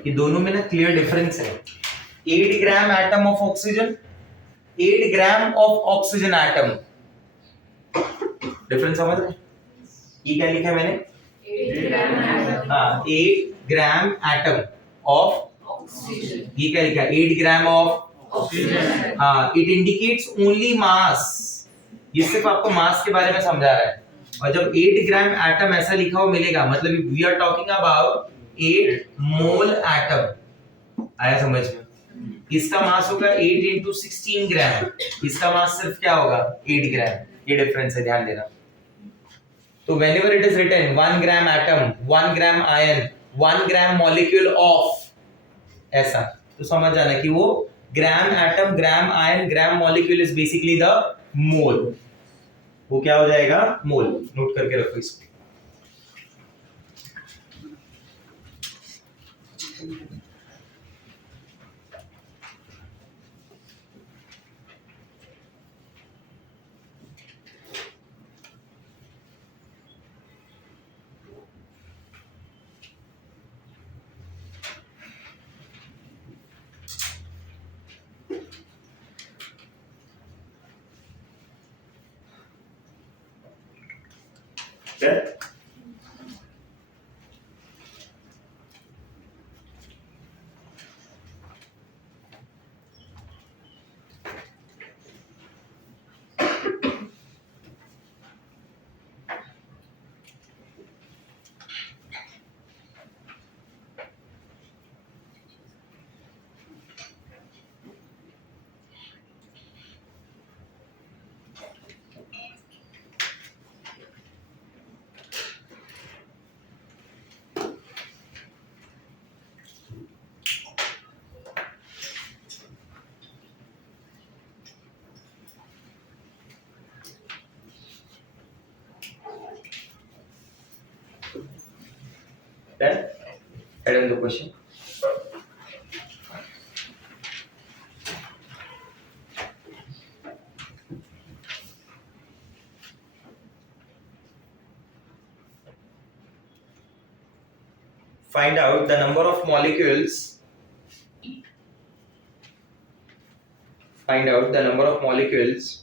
ये दोनों में ना क्लियर डिफरेंस है। 8 gram atom of oxygen, 8 gram of oxygen atom, difference समझ रहे? ये क्या लिखा है मैंने? 8 ग्राम एटम ऑफ ऑक्सीजन। ये क्या लिखा है? 8 ग्राम ऑफ ऑक्सीजन। हाँ, इट इंडिकेट्स ओनली मास, ये सिर्फ आपको मास के बारे में समझा रहा है। और जब 8 ग्राम एटम ऐसा लिखा हुआ मिलेगा, मतलब we are talking about 8 mole atom. आया समझ में? इसका मास होगा 8 into 16 ग्राम, इसका मास सिर्फ क्या होगा? 8 ग्राम। ये डिफरेंस है, ध्यान देना। तो whenever it is written 1 gram atom, 1 gram ion, 1 gram molecule of, ऐसा तो समझ जाना कि वो gram atom, gram ion, gram molecule is basically the mole. वो क्या हो जाएगा? मोल। नोट करके रखो इसको। Okay? Then head on the question. Find out the number of molecules. Find out the number of molecules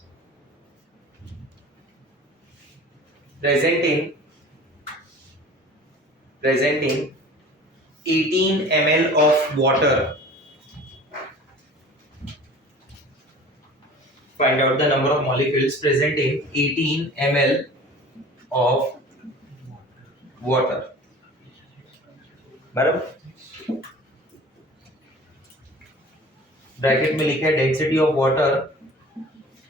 presenting 18 ml of water. Find out the number of molecules presenting 18 ml of water. बराबर? ब्रैकेट में लिखा है डेंसिटी ऑफ वाटर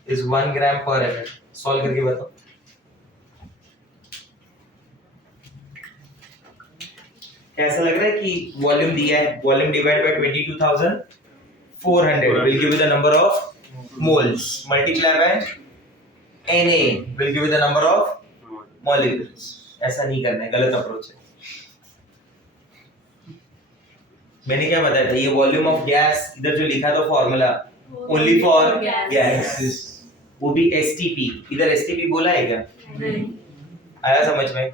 इज 1 ग्राम पर ml। सॉल्व करके बताओ। कैसा लग रहा है कि वॉल्यूम दिया है, volume divide by 22,400 will give you the number of moles, multiply by Na will give you the number of molecules। ऐसा नहीं करना है, गलत अप्रोच है। मैंने क्या बताया था? ये वॉल्यूम ऑफ गैस, इधर जो लिखा था फॉर्मूला ओनली फॉर गैस, वो भी एसटीपी, इधर एसटीपी बोला है क्या? नहीं। आया समझ में?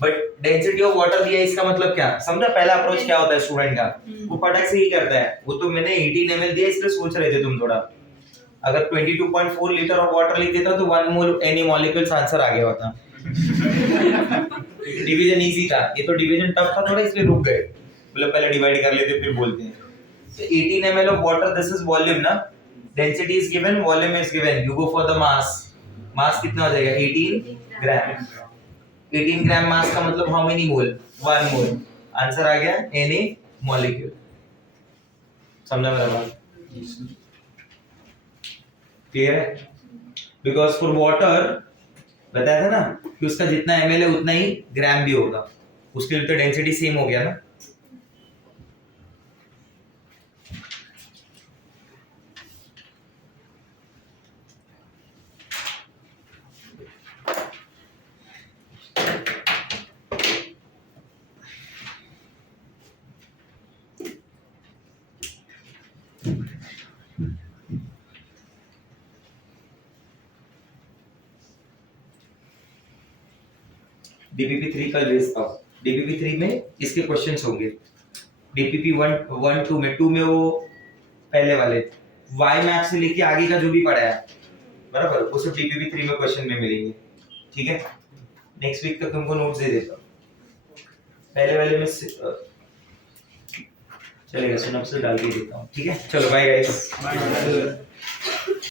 बट डेंसिटी ऑफ वाटर दिया, इसका मतलब क्या समझा? पहला अप्रोच क्या होता है स्टूडेंट का? वो फटक से ही करता है। वो तो मैंने 18 ml दिया इसलिए सोच रहे थे तुम थोड़ा। अगर 22.4 लीटर ऑफ वाटर लिख देता तो 1 मोल एनी मॉलिक्यूल्स आंसर आ गया होता। डिवीजन इजी था, ये तो डिवीजन टफ था थोड़ा, इसलिए रुक गए। मतलब पहले डिवाइड कर लेते फिर बोलते हैं। So 18 ml of water, this is volume ना? Density is given, volume is given. You go for the mass. Mass कितना हो जाएगा? 18 ग्राम। 18 ग्राम मास का मतलब how many mole? 1 mole. Answer आ गया Na molecule। समझा मेरा बात? क्लियर है? Because for water बताया था ना कि उसका जितना ml है उतना ही ग्राम भी होगा, उसके लिए तो डेंसिटी सेम हो गया ना। DPP3 कल भेजता हूँ। DPP3 में इसके क्वेश्चंस होंगे। DPP1 2 में 2 में वो पहले वाले y मैप से लेके आगे का जो भी पढ़ा है बराबर वो सब DPP3 में क्वेश्चन में मिलेंगे। ठीक है, नेक्स्ट वीक तक तुमको नोट्स दे देता हूँ। पहले वाले में चलेगा, सिनॉप्सिस डाल के देता हूँ। ठीक है, चलो बाय गाइस।